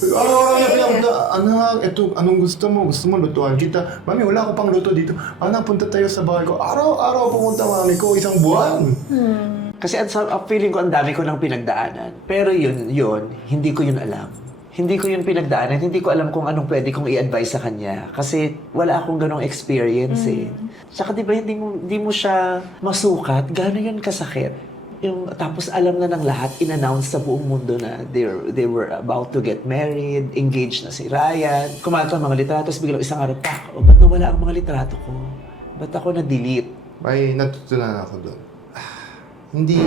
Araw-araw niya pinagda. Anak, eto, anong gusto mo? Gusto mo lutuan kita? Mami, wala ko pang luto dito. Anak, punta tayo sa bahay ko. Araw-araw pumunta mami ko, isang buwan. Kasi ang feeling ko, ang dami ko nang pinagdaanan. Pero yun, hindi ko yun alam. Hindi ko yun pinagdaanan. Hindi ko alam kung anong pwede kong i-advise sa kanya. Kasi wala akong ganong experience eh. Tsaka di ba, hindi mo siya masukat. Gano'n yun kasakit. Tapos alam na ng lahat, in-announce sa buong mundo na they were about to get married, engaged na si Ryan. Kumato ang mga litrato, tapos biglang isang araw, ba't nawala ang mga litrato ko? Ba't ako na-delete? May natutunan ako doon. Hindi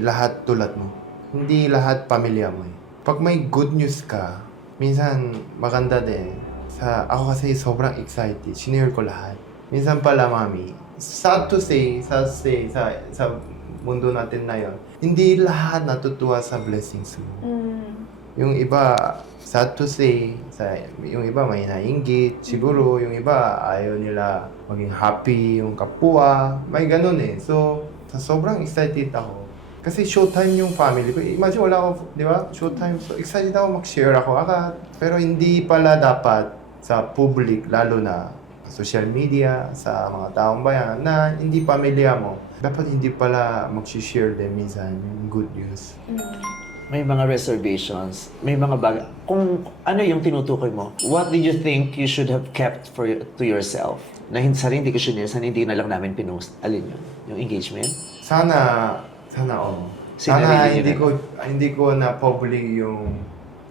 lahat tulad mo. Hindi lahat pamilya mo eh. Pag may good news ka, minsan maganda din. Ako kasi sobrang excited. Sinare ko lahat. Minsan pala, mami, sad to say, sa mundo natin na yon, hindi lahat natutuwa sa blessings mo. Yung iba, sad to say, yung iba may nainggit. Siguro, yung iba ayaw nila maging happy, yung kapwa. May ganun eh. So, sobrang excited ako. Kasi showtime yung family ko. Imagine wala ako, di ba? Showtime. So excited ako mag-share ako agad. Pero hindi pala dapat sa public, lalo na sa social media, sa mga taong bayan, na hindi pamilya mo. Dapat hindi pala mag-share din minsan yung good news. May mga reservations, may mga bagay. Kung ano yung tinutukoy mo, what did you think you should have kept to yourself? Na hindi ko siya sana hindi na lang namin pinost. Alin yun? Yung engagement? Sana oo. Sana hindi ko na public yung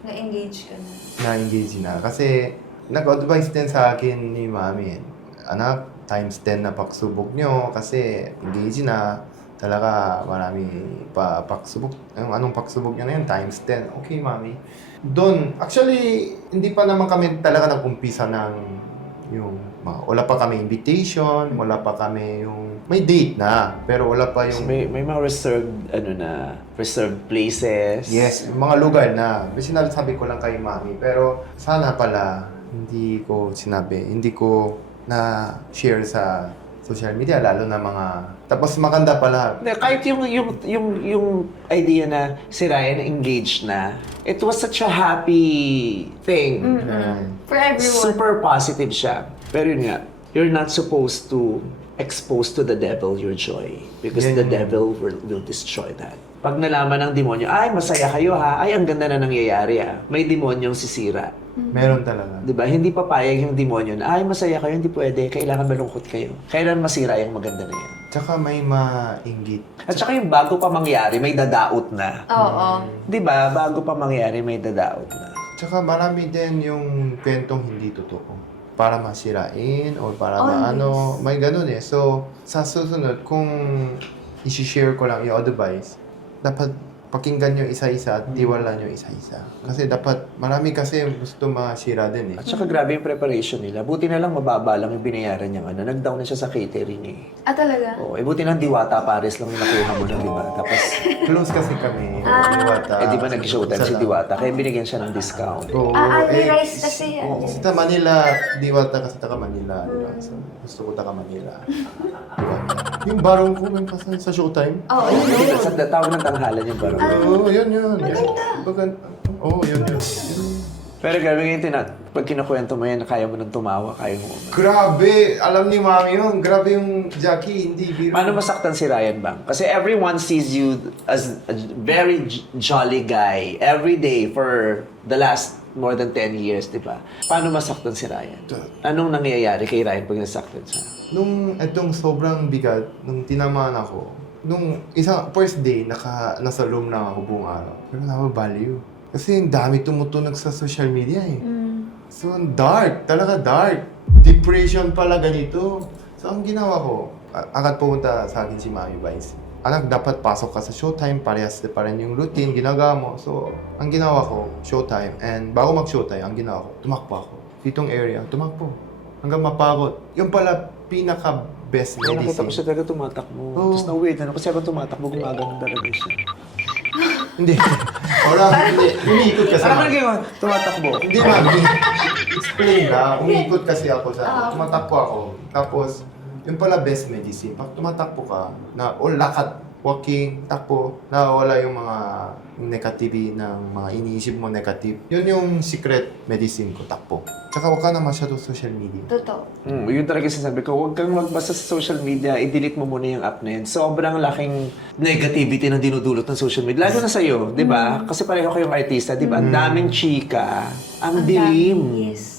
Na-engage ka na. na-engage na. Kasi nag-advise din sa akin ni mami, anak, times 10 na pagsubok nyo kasi engage na. Talaga marami pa pagsubok. Yung anong pagsubok nyo na yun, times 10. Okay, mami. Doon, actually, hindi pa naman kami talaga nag-umpisa ng wala pa kami invitation, wala pa kami yung may date na, pero wala pa yung So, may mga reserved places. yes, mga lugar na. Sinasabi ko lang kay mami, pero sana pala hindi ko na share sa social media, lalo na mga tapos maganda pala. Kahit yung idea na si Ryan engaged na, it was such a happy thing. For everyone. Super positive siya. Pero yun nga, you're not supposed to expose to the devil your joy. Because the devil will destroy that. Pag nalaman ng demonyo, ay masaya kayo ha, ay ang ganda na nangyayari ha, may demonyong sisira. Meron talaga. Diba? Hindi papayag yung demonyo na, ay masaya kayo, hindi pwede, kailangan malungkot kayo. Kailan masira yung maganda na yan. Tsaka may mainggit. At saka yung bago pa mangyari, may dadaot na. Oo. Diba? Bago pa mangyari, may dadaot na. Tsaka marami din yung kwentong hindi totoo. Para masirain or para maano. May ganun eh. So, sa susunod, kung isi-share ko lang yung advice, dapat pakinggan nyo isa-isa at tiwala nyo isa-isa. Kasi dapat, marami kasi gusto masira din eh. At saka grabe yung preparation nila. Buti na lang mababa lang yung binayaran niya. Nag-down na siya sa catering eh. Talaga? Oo, buti na Diwata Paris lang yung nakuha mo na, di ba? Tapos, Close kasi kami. Diwata. di ba nag-showtime si Diwata? Kaya binigyan siya ng discount. Oo. Rice kasi yan. Sa Manila, Diwata kasi taga Manila. Diba? So, gusto ko taga Manila. Diba? Yung barong ko yung kasal sa showtime. Oo, yun. Sa tawag ng tanghalan yung parang. Oo, yun. Maganda. Oo, yun. Pero grabe ngayon, pag kinukwento mo yan, kaya mo nang tumawa, kaya mo. Grabe! Alam ni Mami yun. Grabe yung Jackie, hindi biro. Paano masaktan si Ryan Bang? Kasi everyone sees you as a very jolly guy every day for the last more than 10 years, di ba? Paano masaktan si Ryan? Anong nangyayari kay Ryan pag nasaktan siya? Nung itong sobrang bigat, nung tinamaan ako, nung first day, nasa room lang ako buong araw. Pero nakabaliw. Kasi yung dami tumutunog sa social media eh. So, dark. Talaga dark. Depression pala ganito. So, ang ginawa ko, agad pumunta sa akin si Mami Vice. Anak, dapat pasok ka sa Showtime. Parehas pa rin yung routine, ginagawa mo. So, ang ginawa ko, Showtime. And bago mag-Showtime, ang ginawa ko, tumakbo ako. Ditong area, tumakbo. Hanggang mapagod. Yung pala, pinaka-best Kaya nakita ko medicine. siya talaga tumatakbo. Oo. Tapos na-wait na kasi habang tumatakbo, gumagano talaga siya. Hindi. Wala, hindi. Umiikot kasi. Ano naging tumatakbo? Hindi, Mami. Explain na. Umiikot kasi ako sa... Tumatakbo ako. Tapos, yung pala best medicine. Pag tumatakbo ka, o lakad, walking, takbo, nawawala yung mga negative ng mga iniisip mo negative. Yun yung secret medicine ko, takbo. Tsaka huwag ka na masyado social media. Totoo. Yun talaga sinasabi ko, huwag kang magbasa sa social media, i-delete mo muna yung app na yun. Sobrang laking negativity na dinudulot ng social media. Lalo na sa'yo, di ba? Kasi pareho kayong artista, di ba? Ang daming chika, ang dilim. Yes.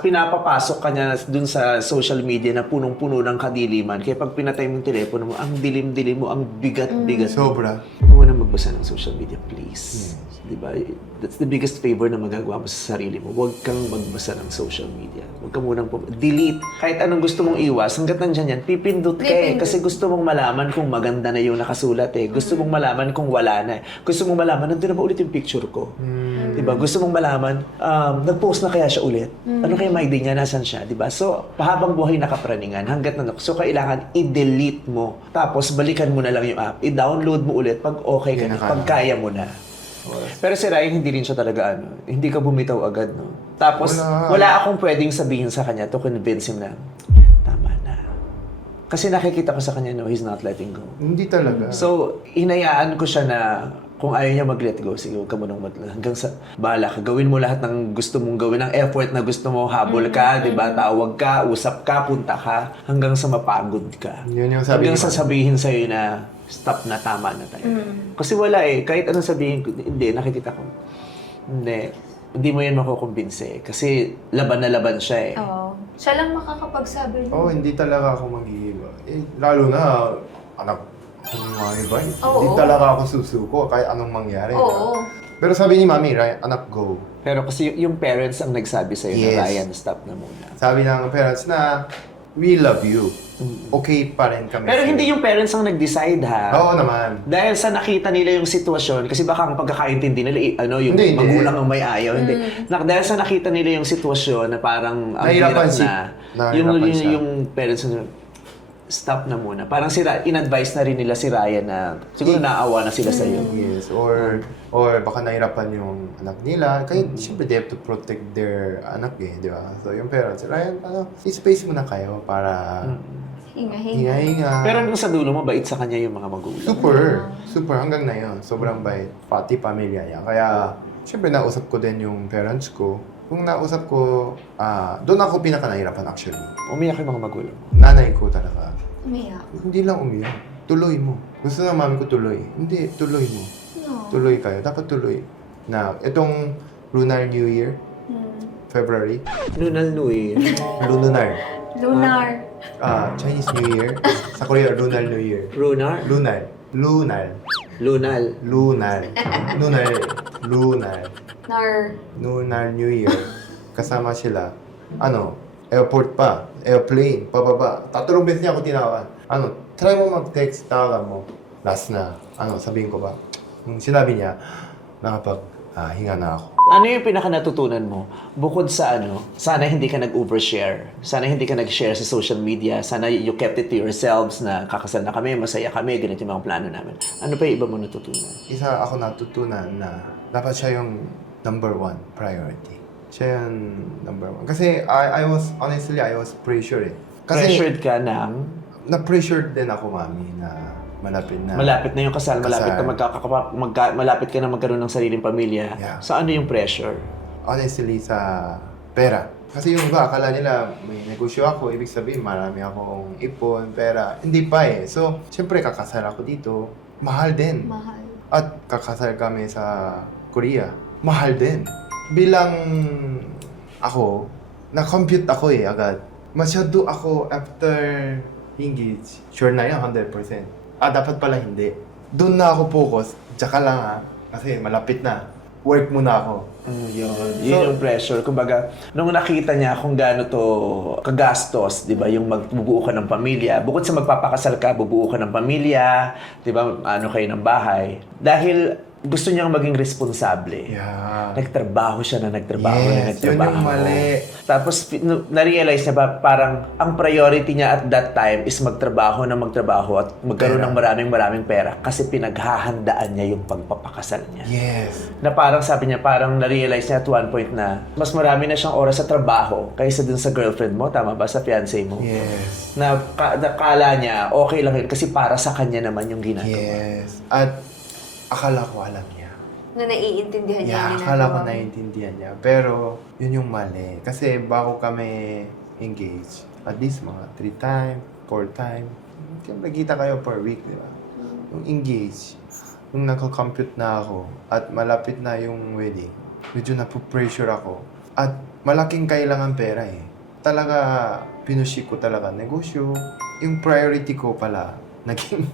Pinapapasok ka niya dun sa social media na punong-puno ng kadiliman. Kaya pag pinatay mo yung telepono mo, ang dilim-dilim mo, ang bigat-bigat. Sobra. Huwag na magbasa ng social media, please. Di ba? That's the biggest favor na magagawa mo sa sarili mo. Huwag kang magbasa ng social media. Huwag ka munang delete. Kahit anong gusto mong iwas, hanggat nandyan yan, pipindot ka eh. Kasi gusto mong malaman kung maganda na yung nakasulat eh. Gusto mong malaman kung wala na eh. Gusto mong malaman, nandun na ba ulit yung picture ko? Di ba? Gusto mong malaman, nag-post na kaya siya ulit? Ano kaya may idea niya? Nasan siya? Di ba? So, pahabang buhay nakapraningan, hanggat na. So, kailangan i-delete mo. Tapos, balikan mo na lang yung app. I-download mo ulit pag okay ka na. Pag kaya mo na. Pero si Ryan, hindi rin siya talaga hindi ka bumitaw agad, no? Tapos, wala akong pwedeng sabihin sa kanya to convince him na, tama na. Kasi nakikita ko sa kanya, no, he's not letting go. Hindi talaga. So, hinayaan ko siya na kung ayaw niya mag-let go, sige, huwag ka munang hanggang sa bahala ka. Gawin mo lahat ng gusto mong gawin, ng effort na gusto mo, habol ka, di ba? Tawag ka, usap ka, punta ka, hanggang sa mapagod ka. Yun yung sabi Hanggang ko. sa sabihin sa'yo na, stop na, tama na tayo. Kasi wala eh, kahit anong sabihin ko, hindi, nakikita ko. Hindi mo yan makukumbinse eh. Kasi laban na laban siya eh. Oo. Siya lang makakapagsabi nun. Hindi talaga ako mag-iiba. Lalo na, anak, Mami Vice. Oo. Hindi talaga ako susuko kahit anong mangyari. Oo. Pero sabi ni Mami, anak, go. Pero kasi yung parents ang nagsabi sa'yo Yes. na Ryan, stop na muna. Sabi ng parents na, we love you. Okay pa rin kami. Pero sa'yo. hindi yung parents ang nag-decide ha. Oo naman. Dahil sa nakita nila yung sitwasyon, kasi baka ang pagkakaintindi nila, yung Hindi. magulang ang may ayaw. Hindi. Dahil sa nakita nila yung sitwasyon na parang ang Nahirapan hirap na, yung parents na, stop na muna. Parang in-advise na rin nila si Ryan na siguro naawa na sila sa'yo. Yes, or baka nahirapan yung anak nila. Kaya siyempre they have to protect their anak eh, di ba? So yung parents, Ryan, i-space mo na kayo para Hinga-hinga. hinga-hinga. Pero nung sa dulo mo, bait sa kanya yung mga magulang. Super hanggang na yun. Sobrang bait. Pati pamilya niya. Kaya, syempre nausap ko din yung parents ko. Kung nausap ko, doon ako pinaka nahirapan actually. Umiyak yung mga magulang mo. Nanay ko talaga. Umiyak. Hindi lang umiyak. Tuloy mo. Gusto ng mami ko tuloy. Hindi, tuloy mo. No. Tuloy kayo. Dapat tuloy. Na, itong Lunar New Year, February. Lunal Nui. Lunar. Lunar. Chinese New Year. Sa Korea, Lunar New Year. Runar? Lunar. Lunar. Lunal. Lunar. Lunar. Lunar. Nar. Lunar New Year. Kasama sila. Airport pa. Airplane. Pababa. 3 beses niya ako tinawag. Try mo mag-text. Tawagan mo. Last na. Sabihin ko ba? Sinabi niya, hinga na ako. Ano yung pinaka natutunan mo? Bukod sa sana hindi ka nag-overshare. Sana hindi ka nag-share sa social media. Sana you kept it to yourselves na kakasal na kami, masaya kami, ganito yung mga plano namin. Ano pa yung iba mo natutunan? Isa ako natutunan na dapat siya yung number 1 priority. Siya yung number 1. Kasi I was pressured eh. Kasi Pressured ka ng na-pressured din ako, mami, na malapit na yung kasal, malapit na malapit ka na magkaroon ng sariling pamilya. Yeah. So ano yung pressure? honestly sa pera. Kasi yung iba, akala nila may negosyo ako, ibig sabihin marami akong ipon, pera. Hindi pa eh. So, syempre kakasal ako dito. Mahal din. Mahal. At kakasal kami sa Korea. Mahal din. Bilang ako, na-compute ako eh agad. Masyado ako after engage. Sure na yan, 100%. Dapat pala hindi. Doon na ako focus. Tsaka lang kasi malapit na. Work muna ako. Yun yung pressure. Kumbaga, nung nakita niya kung gaano to kagastos, di ba, yung magbubuo ka ng pamilya, bukod sa magpapakasal ka, bubuo ka ng pamilya, di ba, ano kayo ng bahay. Dahil gusto niyang maging responsable. Yeah. Nagtrabaho siya na nagtrabaho na Yes, nagtrabaho. yun yung mali. Tapos na-realize niya ba parang ang priority niya at that time is magtrabaho at magkaroon Pera. ng maraming pera kasi pinaghahandaan niya yung pagpapakasal niya. Yes. Na parang sabi niya, parang na-realize niya at one point na mas marami na siyang oras sa trabaho kaysa dun sa girlfriend mo, tama ba? Sa fiancé mo. Yes. Nakala niya, okay lang yun kasi para sa kanya naman yung ginagawa. Yes. At akala ko alam niya. Na naiintindihan niya yung Akala ko ginagawa mo. naiintindihan niya. Pero, yun yung mali. Kasi bago kami engage, at least mga 3 times, 4 times, nagkita kayo per week, di ba? Yung engage, nung nagko-compute na ako, at malapit na yung wedding, medyo napupressure ako. At malaking kailangan pera eh. Talaga, pinushik ko talaga negosyo. Yung priority ko pala, naging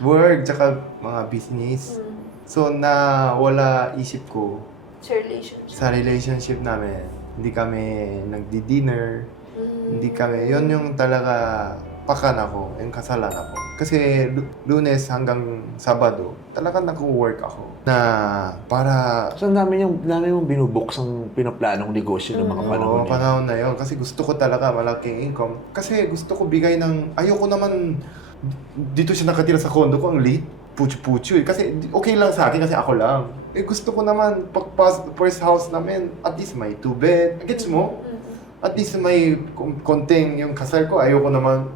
work, tsaka mga business. So, wala isip ko sa relationship namin. Hindi kami nagdi-dinner. Hindi kami, yun yung talaga pakan ako, yung kasalan ako. Kasi Lunes hanggang Sabado, talaga nag-work ako. Na para... So, ang dami mong binubuksang pinaplanong negosyo ng mga panahon Oo, panahon na yun. Kasi gusto ko talaga malaking income. Kasi gusto ko bigay ng... Ayoko naman dito siya nakatira sa condo ko, ang liit. Pucho-pucho eh. Kasi okay lang sa akin kasi ako lang. Eh gusto ko naman, first house namin, at least may 2 bed. Gets mo? At least may konting yung kasal ko. Ayoko naman,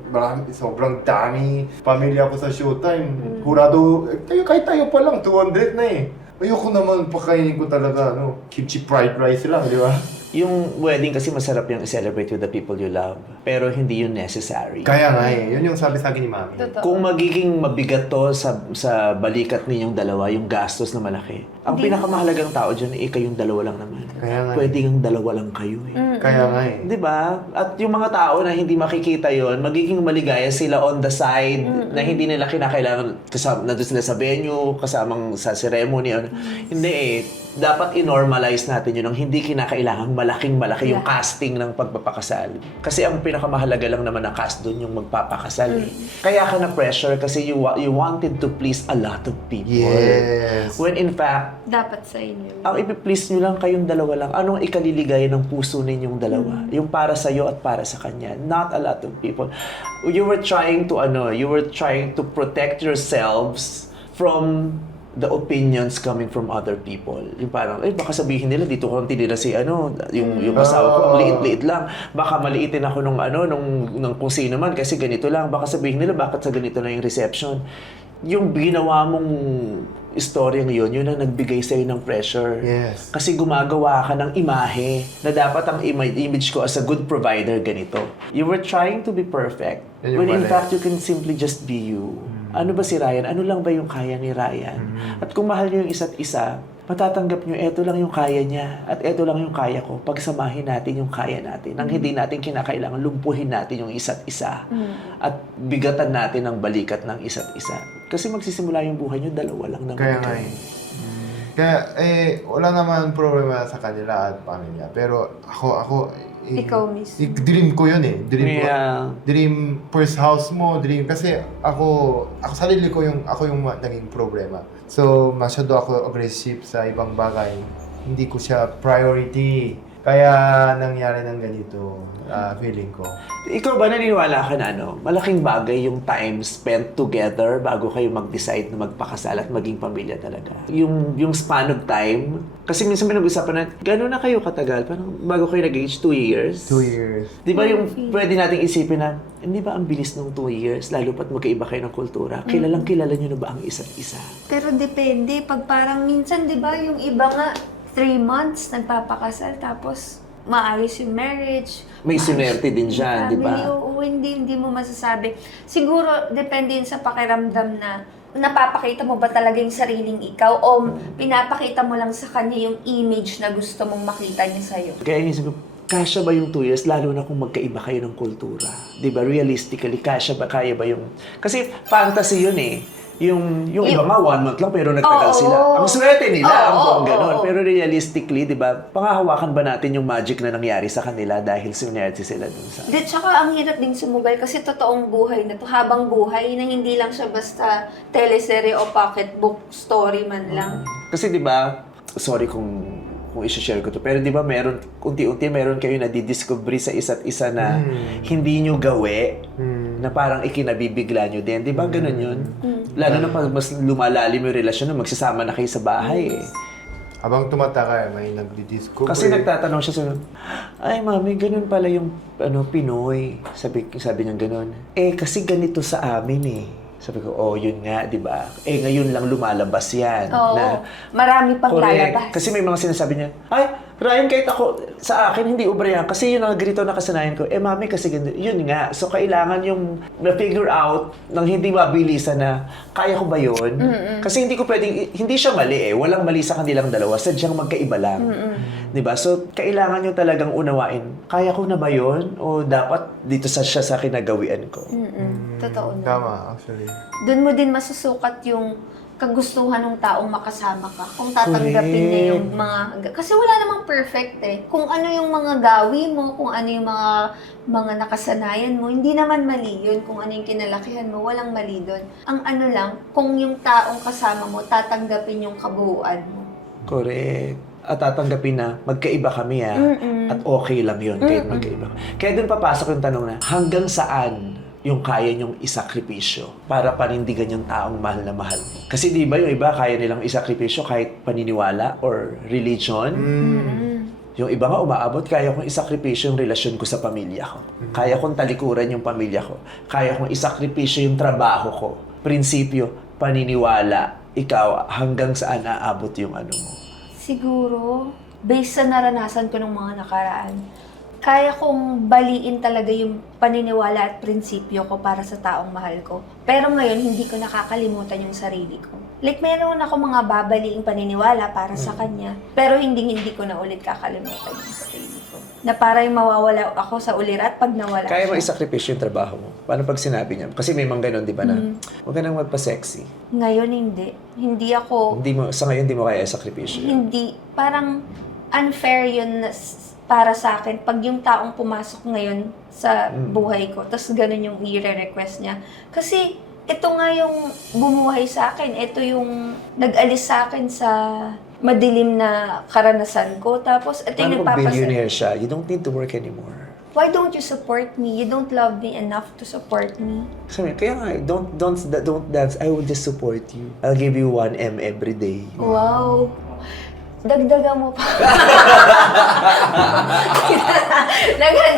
sobrang dami. Pamilya ko sa showtime. Hurado, kahit tayo pa lang, 200 na eh. Ayoko naman pakainin ko talaga, kimchi fried rice lang, di ba? Yung wedding kasi masarap yung i-celebrate with the people you love. Pero hindi yun necessary. Kaya nga eh, yun yung sabi sa akin ni Mami. Totoo. Kung magiging mabigat to sa balikat ninyong dalawa, yung gastos na malaki, ang pinakamahalagang tao dyan, kayong dalawa lang naman. Kaya nga. Pwede yung dalawa lang kayo eh. Kaya nga eh. Di ba? At yung mga tao na hindi makikita yon, magiging maligaya sila on the side na hindi nila kinakailangan nandun sila sa venue, kasamang sa ceremony. Hindi eh. Dapat i-normalize natin yun ang hindi kinakailangan malaking-malaki yung casting ng pagpapakasal. Kasi ang pinakamahalaga lang naman na cast doon yung magpapakasal eh. Kaya ka na-pressure kasi you wanted to please a lot of people. Yes. When in fact, Dapat sa inyo. ang ipiplease nyo lang kayong dalawa lang. Anong ikaliligaya ng puso ninyong dalawa? Yung para sa'yo at para sa kanya. Not a lot of people. You were trying to protect yourselves from the opinions coming from other people. Yung parang, baka sabihin nila, dito ko tinira si yung asawa ko, ang liit-liit lang. Baka maliitin ako nung kung sino man, kasi ganito lang. Baka sabihin nila, bakit sa ganito na yung reception? Yung ginawa mong istorya ngayon, yun ang nagbigay sa'yo ng pressure. Yes. Kasi gumagawa ka ng imahe na dapat ang image ko as a good provider ganito. You were trying to be perfect. Yan yung When in mali. fact, you can simply just be you. Ano ba si Ryan? Ano lang ba yung kaya ni Ryan? At kung mahal niyo yung isa't isa, matatanggap niyo, eto lang yung kaya niya at eto lang yung kaya ko. Pagsamahin natin yung kaya natin. Nang hindi natin kinakailangan, lumpuhin natin yung isa't isa. At bigatan natin ang balikat ng isa't isa. Kasi magsisimula yung buhay niyo, dalawa lang naman. Kaya nga eh. Kaya wala naman problema sa kanila at pamilya. Pero ako Ikaw mismo. Dream ko yun eh. Yeah. Dream first house mo, dream. Kasi ako sarili ko ako yung naging problema. So, masyado ako aggressive sa ibang bagay. Hindi ko siya priority. Kaya nangyari ng ganito, feeling ko. Ikaw ba naniniwala ka na malaking bagay yung time spent together bago kayo mag-decide na magpakasal at maging pamilya talaga? Yung span of time, kasi minsan pinag-usapan na, gano'n na kayo katagal? Parang bago kayo nag-age, 2 years? 2 years. Di ba yung pwede nating isipin na, hindi ba ang bilis ng 2 years, lalo pat magkaiba kayo ng kultura? Kilalang kilala nyo na ba ang isa't isa? Pero depende. Pag parang minsan, di ba, yung iba nga, 3 months nagpapakasal, tapos maayos yung marriage. May maayos sunerte din yung siya, di ba? family. Oo, hindi mo masasabi. Siguro, depende yun sa pakiramdam na napapakita mo ba talaga yung sariling ikaw o pinapakita mo lang sa kanya yung image na gusto mong makita niya sa'yo. Kaya inisip ko, kasya ba yung 2 years, lalo na kung magkaiba kayo ng kultura? Di ba? Realistically, kaya ba yung... Kasi fantasy yun eh. Yung iba nga, 1 month lang, pero nagtagal Oo. sila. Ang swerte nila, ang Oo, buong ganon. oo. Pero realistically, di ba, pangahawakan ba natin yung magic na nangyari sa kanila dahil sinerte sila dun sa... Di, tsaka ang hirap ding sumugal kasi totoong buhay na to, habang buhay na hindi lang siya basta teleserye o pocketbook story man lang. Kasi di ba, sorry kung i-share ko to, pero di ba meron, unti-unti meron kayo na didiscovery sa isa't isa na hindi nyo gawi, na parang ikinabibigla nyo din. Di ba ganun yun? Lalo na pag mas lumalalim yung relasyon na magsasama na kayo sa bahay eh. Habang tumataka, may nagdi-discover. Kasi nagtatanong siya sa ay mami, ganun pala yung Pinoy. Sabi niya ganun. Kasi ganito sa amin eh. Sabi ko, yun nga, di ba? Ngayon lang lumalabas yan. Oo, na, marami pang correct. lalabas. Kasi may mga sinasabi niya, ay, Ryan, kahit ako, sa akin, hindi ubra yan. Kasi yun ang ganito na kasanayan ko. Mami, kasi ganito. Yun nga. So, kailangan yung na-figure out ng hindi mabilisan na, kaya ko ba yun? Kasi hindi ko pwedeng, hindi siya mali eh. Walang mali sa kanilang dalawa. Sadyang magkaiba lang. Diba? So, kailangan nyo talagang unawain, kaya ko na ba yun? O dapat dito siya sa kinagawian ko? Totoo na. Tama, actually. Doon mo din masusukat yung kagustuhan ng taong makasama ka. Kung tatanggapin niya yung mga... Kasi wala namang perfect eh. Kung ano yung mga gawi mo, kung ano yung mga nakasanayan mo, hindi naman mali yun. Kung ano yung kinalakihan mo, walang mali doon. Ang ano lang, kung yung taong kasama mo, tatanggapin yung kabuuan mo. Correct. At tatanggapin na magkaiba kami at okay lang yun kahit magkaiba. Kaya doon papasok yung tanong na hanggang saan yung kaya nyong isakripisyo para panindigan yung taong mahal na mahal mo. Kasi di ba yung iba kaya nilang isakripisyo kahit paniniwala or religion? Yung iba nga umaabot, kaya kong isakripisyo yung relasyon ko sa pamilya ko. Kaya kong talikuran yung pamilya ko. Kaya kong isakripisyo yung trabaho ko. Prinsipyo, paniniwala, ikaw hanggang saan aabot yung ano mo. Siguro, based sa naranasan ko ng mga nakaraan, kaya kong baliin talaga yung paniniwala at prinsipyo ko para sa taong mahal ko. Pero ngayon, hindi ko nakakalimutan yung sarili ko. Like, meron ako mga babaliing paniniwala para sa kanya, pero hindi ko na ulit kakalimutan yung sarili ko. Na para yung mawawala ako sa ulirat pag nawala Kaya mo siya. isakripisyo yung trabaho mo. Paano pag sinabi niya? Kasi may mga ganun, di ba na? Huwag ka nang magpa-sexy. Ngayon, hindi. Hindi ako... Sa ngayon, hindi mo kaya isakripisyo. Hindi. Parang unfair yun para sa akin pag yung taong pumasok ngayon sa buhay ko, tapos ganun yung i-request niya. Kasi ito nga yung bumuhay sa akin. Ito yung nag-alis sa akin sa madilim na karanasan ko. Tapos ito yung Paano pag nagpapasaya. billionaire siya, you don't need to work anymore. Why don't you support me? You don't love me enough to support me. Sabi, kaya nga, don't dance. I will just support you. I'll give you 1M every day. Wow. Dagdagan mo pa.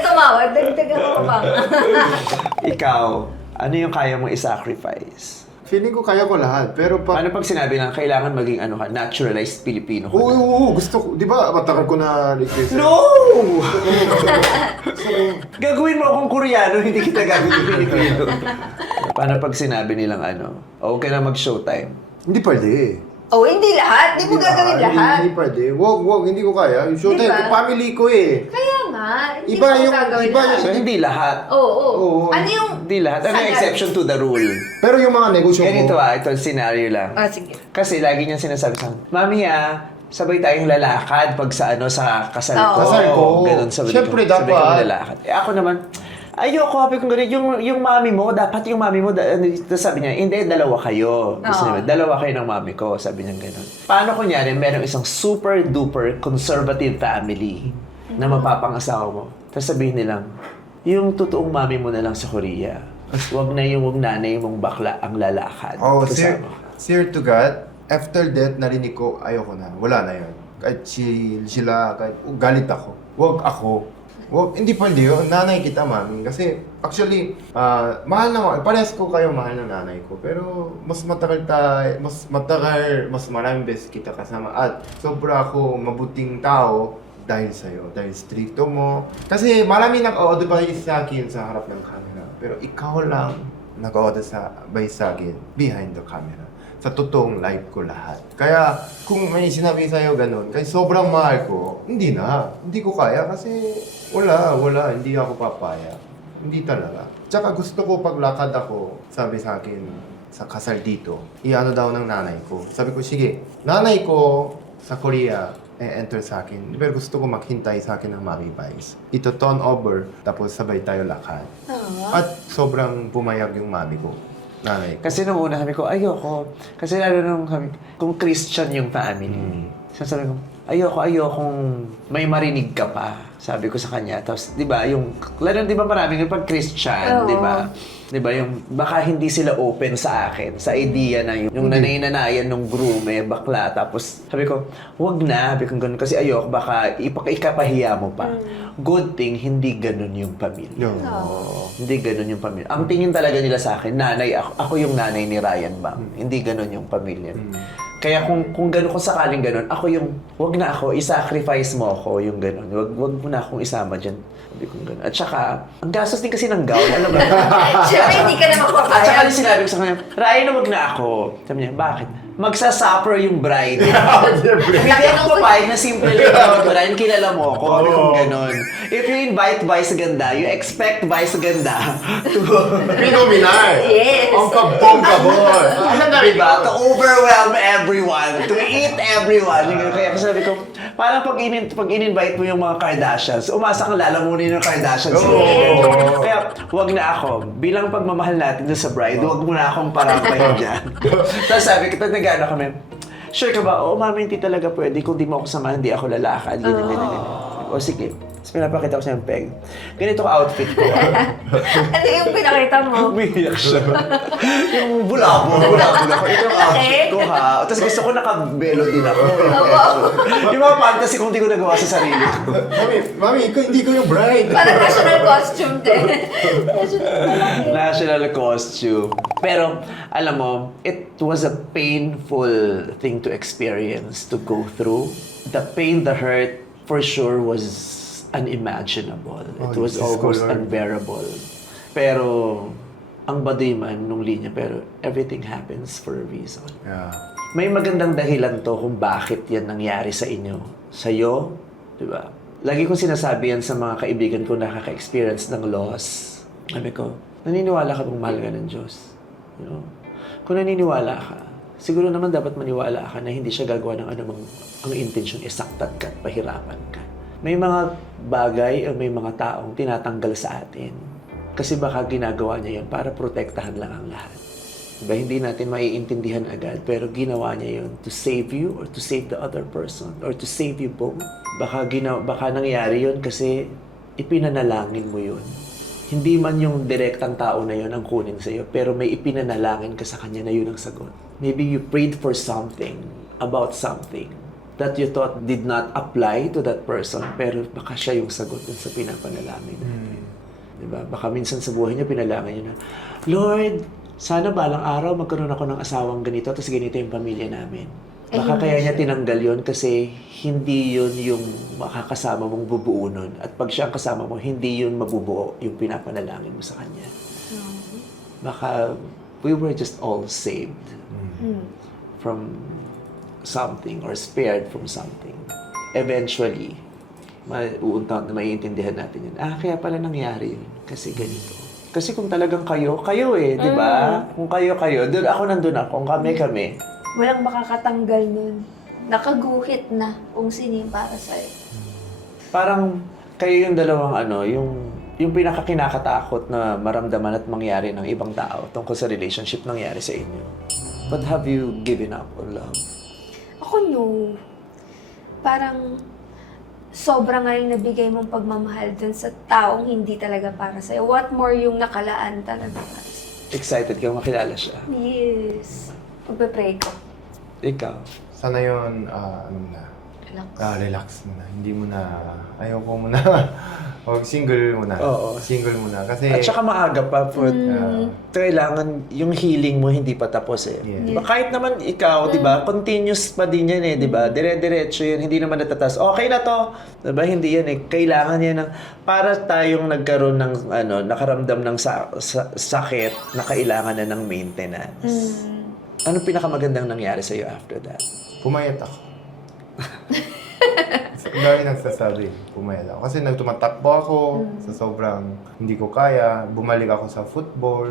Tumawag, dagdagan mo pa. Ikaw, ano yung kaya mong i-sacrifice? Feeling ko kaya ko lahat, pero Paano pag sinabi na kailangan maging naturalized Filipino ka na? Oo, gusto ko. Di ba, matagal ko na request. No! Gagawin mo akong Koreano, hindi kita gagawin Pilipino. Paano pag sinabi nilang okay na mag-showtime? Hindi pwede. Oh, hindi lahat. Hindi mo gagawin lahat. Hindi pwede. Wag, hindi ko kaya. Yung showtime, Diba? family ko eh. Kaya nga, hindi Iba mo yung- gagawin iba lahat. So, hindi lahat. Oo. Oo. Ano yung... Hindi lahat. Ano yung Sagad? exception to the rule? Pero yung mga negosyo ko, Ganito ito scenario lang. sige. Kasi lagi niyang sinasabi sa akin, Mami sabay tayong lalakad pag sa kasal ko. Oo. Kasal ko. Ganun, sabay Siyempre, sabay dapat. kami lalakad. Ako naman, ayoko, happy kong ganun. Yung mami mo, dapat yung mami mo, sabi niya, hindi, dalawa kayo. Gusto Oo. niya, dalawa kayo ng mami ko, sabi niya ganun. Paano kunyari, merong isang super duper conservative family na mapapangasawa mo. Tapos sabihin nilang, yung totoong mami mo na lang sa Korea. Tapos wag nanay mong bakla ang lalakad. oh, Kasama. sir to God, after that, narinig ko, ayoko na. Wala na yun. Kahit sila, kahit galit ako. Wag ako. Hindi pwede yun. Nanay kita, mami. Kasi, actually, mahal na, parehas ko kayo mahal ng nanay ko. Pero, mas maraming beses kita kasama. At, sobra ako mabuting tao dahil sa'yo. Dahil stricto mo. Kasi, marami nag-o-advise sa akin sa harap ng camera. Pero, ikaw lang nag-o-advise sa akin behind the camera. Sa totoong life ko lahat. Kaya, kung may sinabi sa'yo ganun, kasi sobrang mahal ko, hindi ko kaya kasi wala, hindi ako papaya. Hindi talaga. Tsaka gusto ko paglakad ako, sabi sa akin, sa kasal dito, iano daw ng nanay ko. Sabi ko, sige, nanay ko sa Korea, enter sa akin. Pero gusto ko maghintay sa akin ng Mami Vice. Ito turn over, tapos sabay tayo lakad. At sobrang pumayag yung mami ko. Nanay ko. Kasi nung una sabi ko, ayoko. Kasi lalo nung kung Christian yung family. Sabi ko, ayokong may marinig ka pa. Sabi ko sa kanya. Tapos, di ba, lalo di ba maraming yung pag Christian, di ba? Di ba, yung baka hindi sila open sa akin, sa idea na yung nanay-nanayan ng groom, bakla. Tapos, sabi ko, wag na, sabi ko ganun. Kasi ayoko, baka ikapahiya mo pa. Good thing, hindi ganun yung pamilya. Hindi ganun yung pamilya. Ang tingin talaga nila sa akin, nanay, ako yung nanay ni Ryan Bang. Hindi ganun yung pamilya. Kaya kung gano'n, kung sakaling gano'n, ako yung, wag na ako, i-sacrifice mo ako yung gano'n. Wag mo na akong isama dyan. Sabi ko gano'n. At saka, ang gastos din kasi ng gown, alam mo. Siyempre, hindi ka na At saka mapapayag. sinabi ko sa kanya, Ryan, wag na ako. Sabi niya, bakit? Magsasuffer yung bride. Hindi ako papayag na simple lang ako. Ryan, kilala mo ako. Sabi ko gano'n. If you invite Vice Ganda, you expect Vice Ganda to... Phenomenal! Yes. Ang kabongga boy! Alam na rin Diba? To overwhelm everyone, to eat everyone. Kaya sabi ko, parang pag in-invite mo yung mga Kardashians, umasa kang lalamunin ng Kardashians. Kaya, wag na ako. Bilang pagmamahal natin sa bride, wag mo na akong parampahin dyan. Tapos sabi ko, nag-ano kami, sure ka ba? Oo, mami, hindi talaga pwede. Kung di mo ako samahan, hindi ako lalakad. Ganyan. O sige. Tapos pinapakita ko sa yung peg. Ganito ka outfit ko. Ano yung pinakita mo? Umiiyak siya. Yung bulabog ako. Ito yung outfit ko ha. Tapos gusto ko nakabelo din ako. Yung mga fantasy kung hindi ko nagawa sa sarili ko. Mami, hindi ko yung bride. Parang national costume din. National costume. Pero, alam mo, it was a painful thing to experience, to go through. The pain, the hurt, for sure was unimaginable. It was almost unbearable. Pero, ang baduy man nung linya, pero everything happens for a reason. Yeah. May magandang dahilan to kung bakit yan nangyari sa inyo. Sa'yo, di ba? Lagi kong sinasabi yan sa mga kaibigan ko na nakaka-experience ng loss. Sabi ko, naniniwala ka bang mahal ka ng Diyos? You know? Kung naniniwala ka, siguro naman dapat maniwala ka na hindi siya gagawa ng anumang ang intensyon isaktan ka at pahirapan ka. May mga bagay o may mga taong tinatanggal sa atin. Kasi baka ginagawa niya yun para protektahan lang ang lahat. Diba? Hindi natin maiintindihan agad, pero ginawa niya yun to save you or to save the other person or to save you both. Baka nangyari yun kasi ipinanalangin mo yun. Hindi man yung direktang tao na yun ang kunin sa'yo, pero may ipinanalangin ka sa kanya na yun ang sagot. Maybe you prayed for something, about something, that you thought did not apply to that person, pero baka siya yung sagot dun sa pinapanalangin natin. Diba? Baka minsan sa buhay niya, pinalangin niya na, Lord, sana balang araw magkaroon ako ng asawang ganito, tapos ganito yung pamilya namin. Baka kaya niya tinanggal yun kasi hindi yun yung makakasama mong bubuo nun. At pag siya ang kasama mo, hindi yun mabubuo yung pinapanalangin mo sa kanya. Baka we were just all saved from something or spared from something. Eventually, maiintindihan natin yun. Kaya pala nangyari yun. Kasi ganito. Kasi kung talagang kayo di ba? Kung kayo, nandun ako. Kung kami. Walang makakatanggal nun. Nakaguhit na kung sino yung para sa'yo. Parang kayo yung dalawang yung pinakakinakatakot na maramdaman at mangyari ng ibang tao tungkol sa relationship nangyari sa inyo. But have you given up on love? Ako no. Parang sobra nga yung nabigay mong pagmamahal dun sa taong hindi talaga para sa'yo. What more yung nakalaan talaga para sa'yo. Excited kang makilala siya. Yes. Pagpe-pray ko. Ikaw. Sana yun, Relax. Relax muna. Hindi mo na, ayoko muna. Huwag single muna. Oo. Single muna. Kasi, At saka maaga pa, kailangan yung healing mo hindi pa tapos eh. Yeah. Diba? Kahit naman ikaw, di ba, continuous pa din yan eh, di ba? Dire-diretso yun, hindi naman natatas. Okay na to. Di ba? Hindi yan eh. Kailangan yan ng, para tayong nagkaroon ng, nakaramdam ng sakit na kailangan na ng maintenance. Ano pinakamagandang nangyari sa'yo after that? pumayat ako. Dahil nagsasabi, pumayat ako. Kasi nagtumatakbo ako sa sobrang hindi ko kaya. Bumalik ako sa football.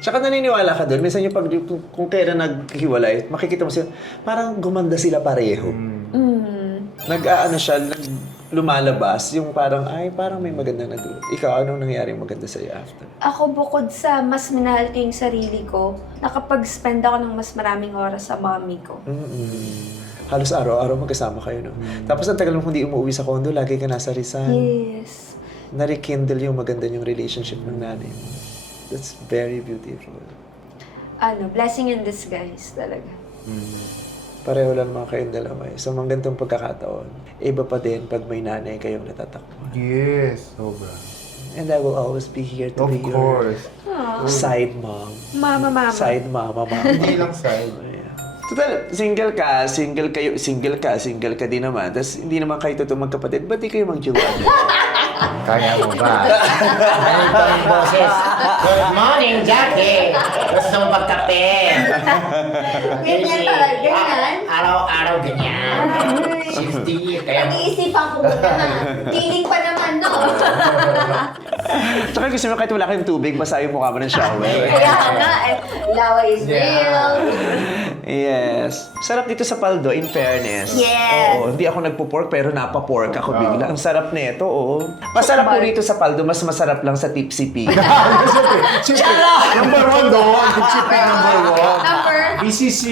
Tsaka naniniwala ka doon, minsan yung kung kailan naghiwalay, makikita mo sila, parang gumanda sila pareho. Lumalabas, yung parang, ay, parang may magandang nagdulot. Ikaw, anong nangyari maganda sa'yo after? Ako bukod sa mas minahal ko yung sarili ko, nakapag-spend ako ng mas maraming oras sa mommy ko. Halos araw-araw magkasama kayo, no? Tapos ang tagal mo hindi umuwi sa condo, lagi ka nasa Rizal. Yes. Na-rekindle yung maganda yung relationship ng nanay mo. That's very beautiful. Blessing in disguise talaga. Pareho lang mga kayong dalawa eh. Sa mga ganitong pagkakataon, iba pa din pag may nanay kayong natatakbuhan. Yes, sobra. And I will always be here to Of be your course. side mom. Mama. Side mama. Hindi lang side. Ayan. Total, single ka din naman. Tapos hindi naman kayo totoong magkapatid. Ba't di kayo mag-jowa? Kaya mo ba? Ano ito ang boses? Good morning, Jackie! Gusto mo pagkape? Ganyan talaga, ganyan. Araw-araw ganyan. 60, kaya Pag-iisipan ko muna ha. Feeling pa naman, no? Tsaka gusto mo kahit wala kayong tubig, basta yung mukha mo ng shower. Kaya nga, lawa is real. Yes. Sarap dito sa Paldo, in fairness. Yes. Oo, hindi ako nagpo-pork pero napa-pork ako bigla. Ang sarap nito, oo. Masarap po rito sa Paldo, mas masarap lang sa Tipsy Pig. Siyempre, number one doon. Tipsy number one. Number? BCC,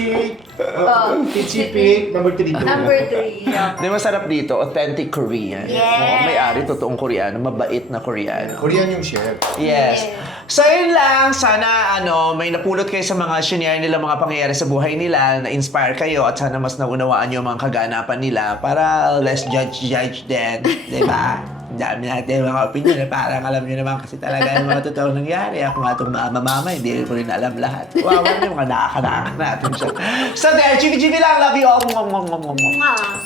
Tipsy Pig, number 3 doon. Number 3. Di masarap dito, authentic Korean. Yes. Oo, may-ari, totoong Koreano, mabait na Koreano. Korean yung chef. Yes. Yeah. So yun lang, sana may napulot kayo sa mga shinare nila, mga pangyayari sa buhay nila, na-inspire kayo at sana mas naunawaan yung mga kaganapan nila para less judge din, di ba? Ang dami natin mga opinion na parang alam nyo naman kasi talaga yung mga totoong nangyari. Ako nga itong mama, hindi ko rin alam lahat. Wow, yung mga nakakanakan natin siya. So there, Chibi lang, love you all. Mwah.